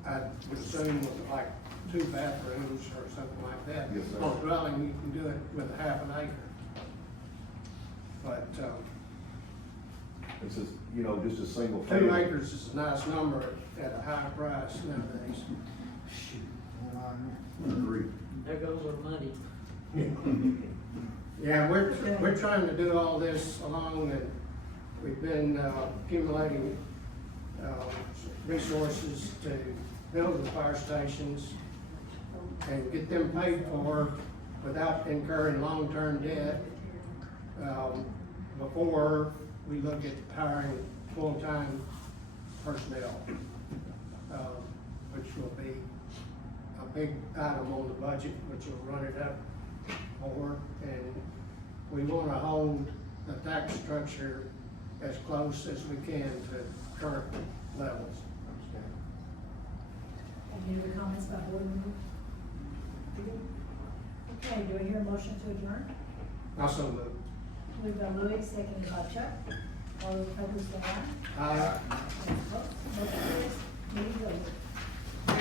I would assume with like 2 bathrooms or something like that. Yes, sir. On a dwelling, you can do it with a half an acre. But, It's just, just a single. 2 family. acres is a nice number at a high price nowadays. Shoot, hold on. Agreed. There goes our money. Yeah, we're trying to do all this along, and we've been accumulating resources to build the fire stations. and get them paid for without incurring long-term debt, before we look at hiring full-time personnel, which will be a big item on the budget, which will run it up more. And we wanna hold the tax structure as close as we can to current levels. Any other comments by board members? Okay, do I hear a motion to adjourn? Also move. Moved by Louis, seconded by Chuck. All those in favor say aye. Aye. Any opposed? Motion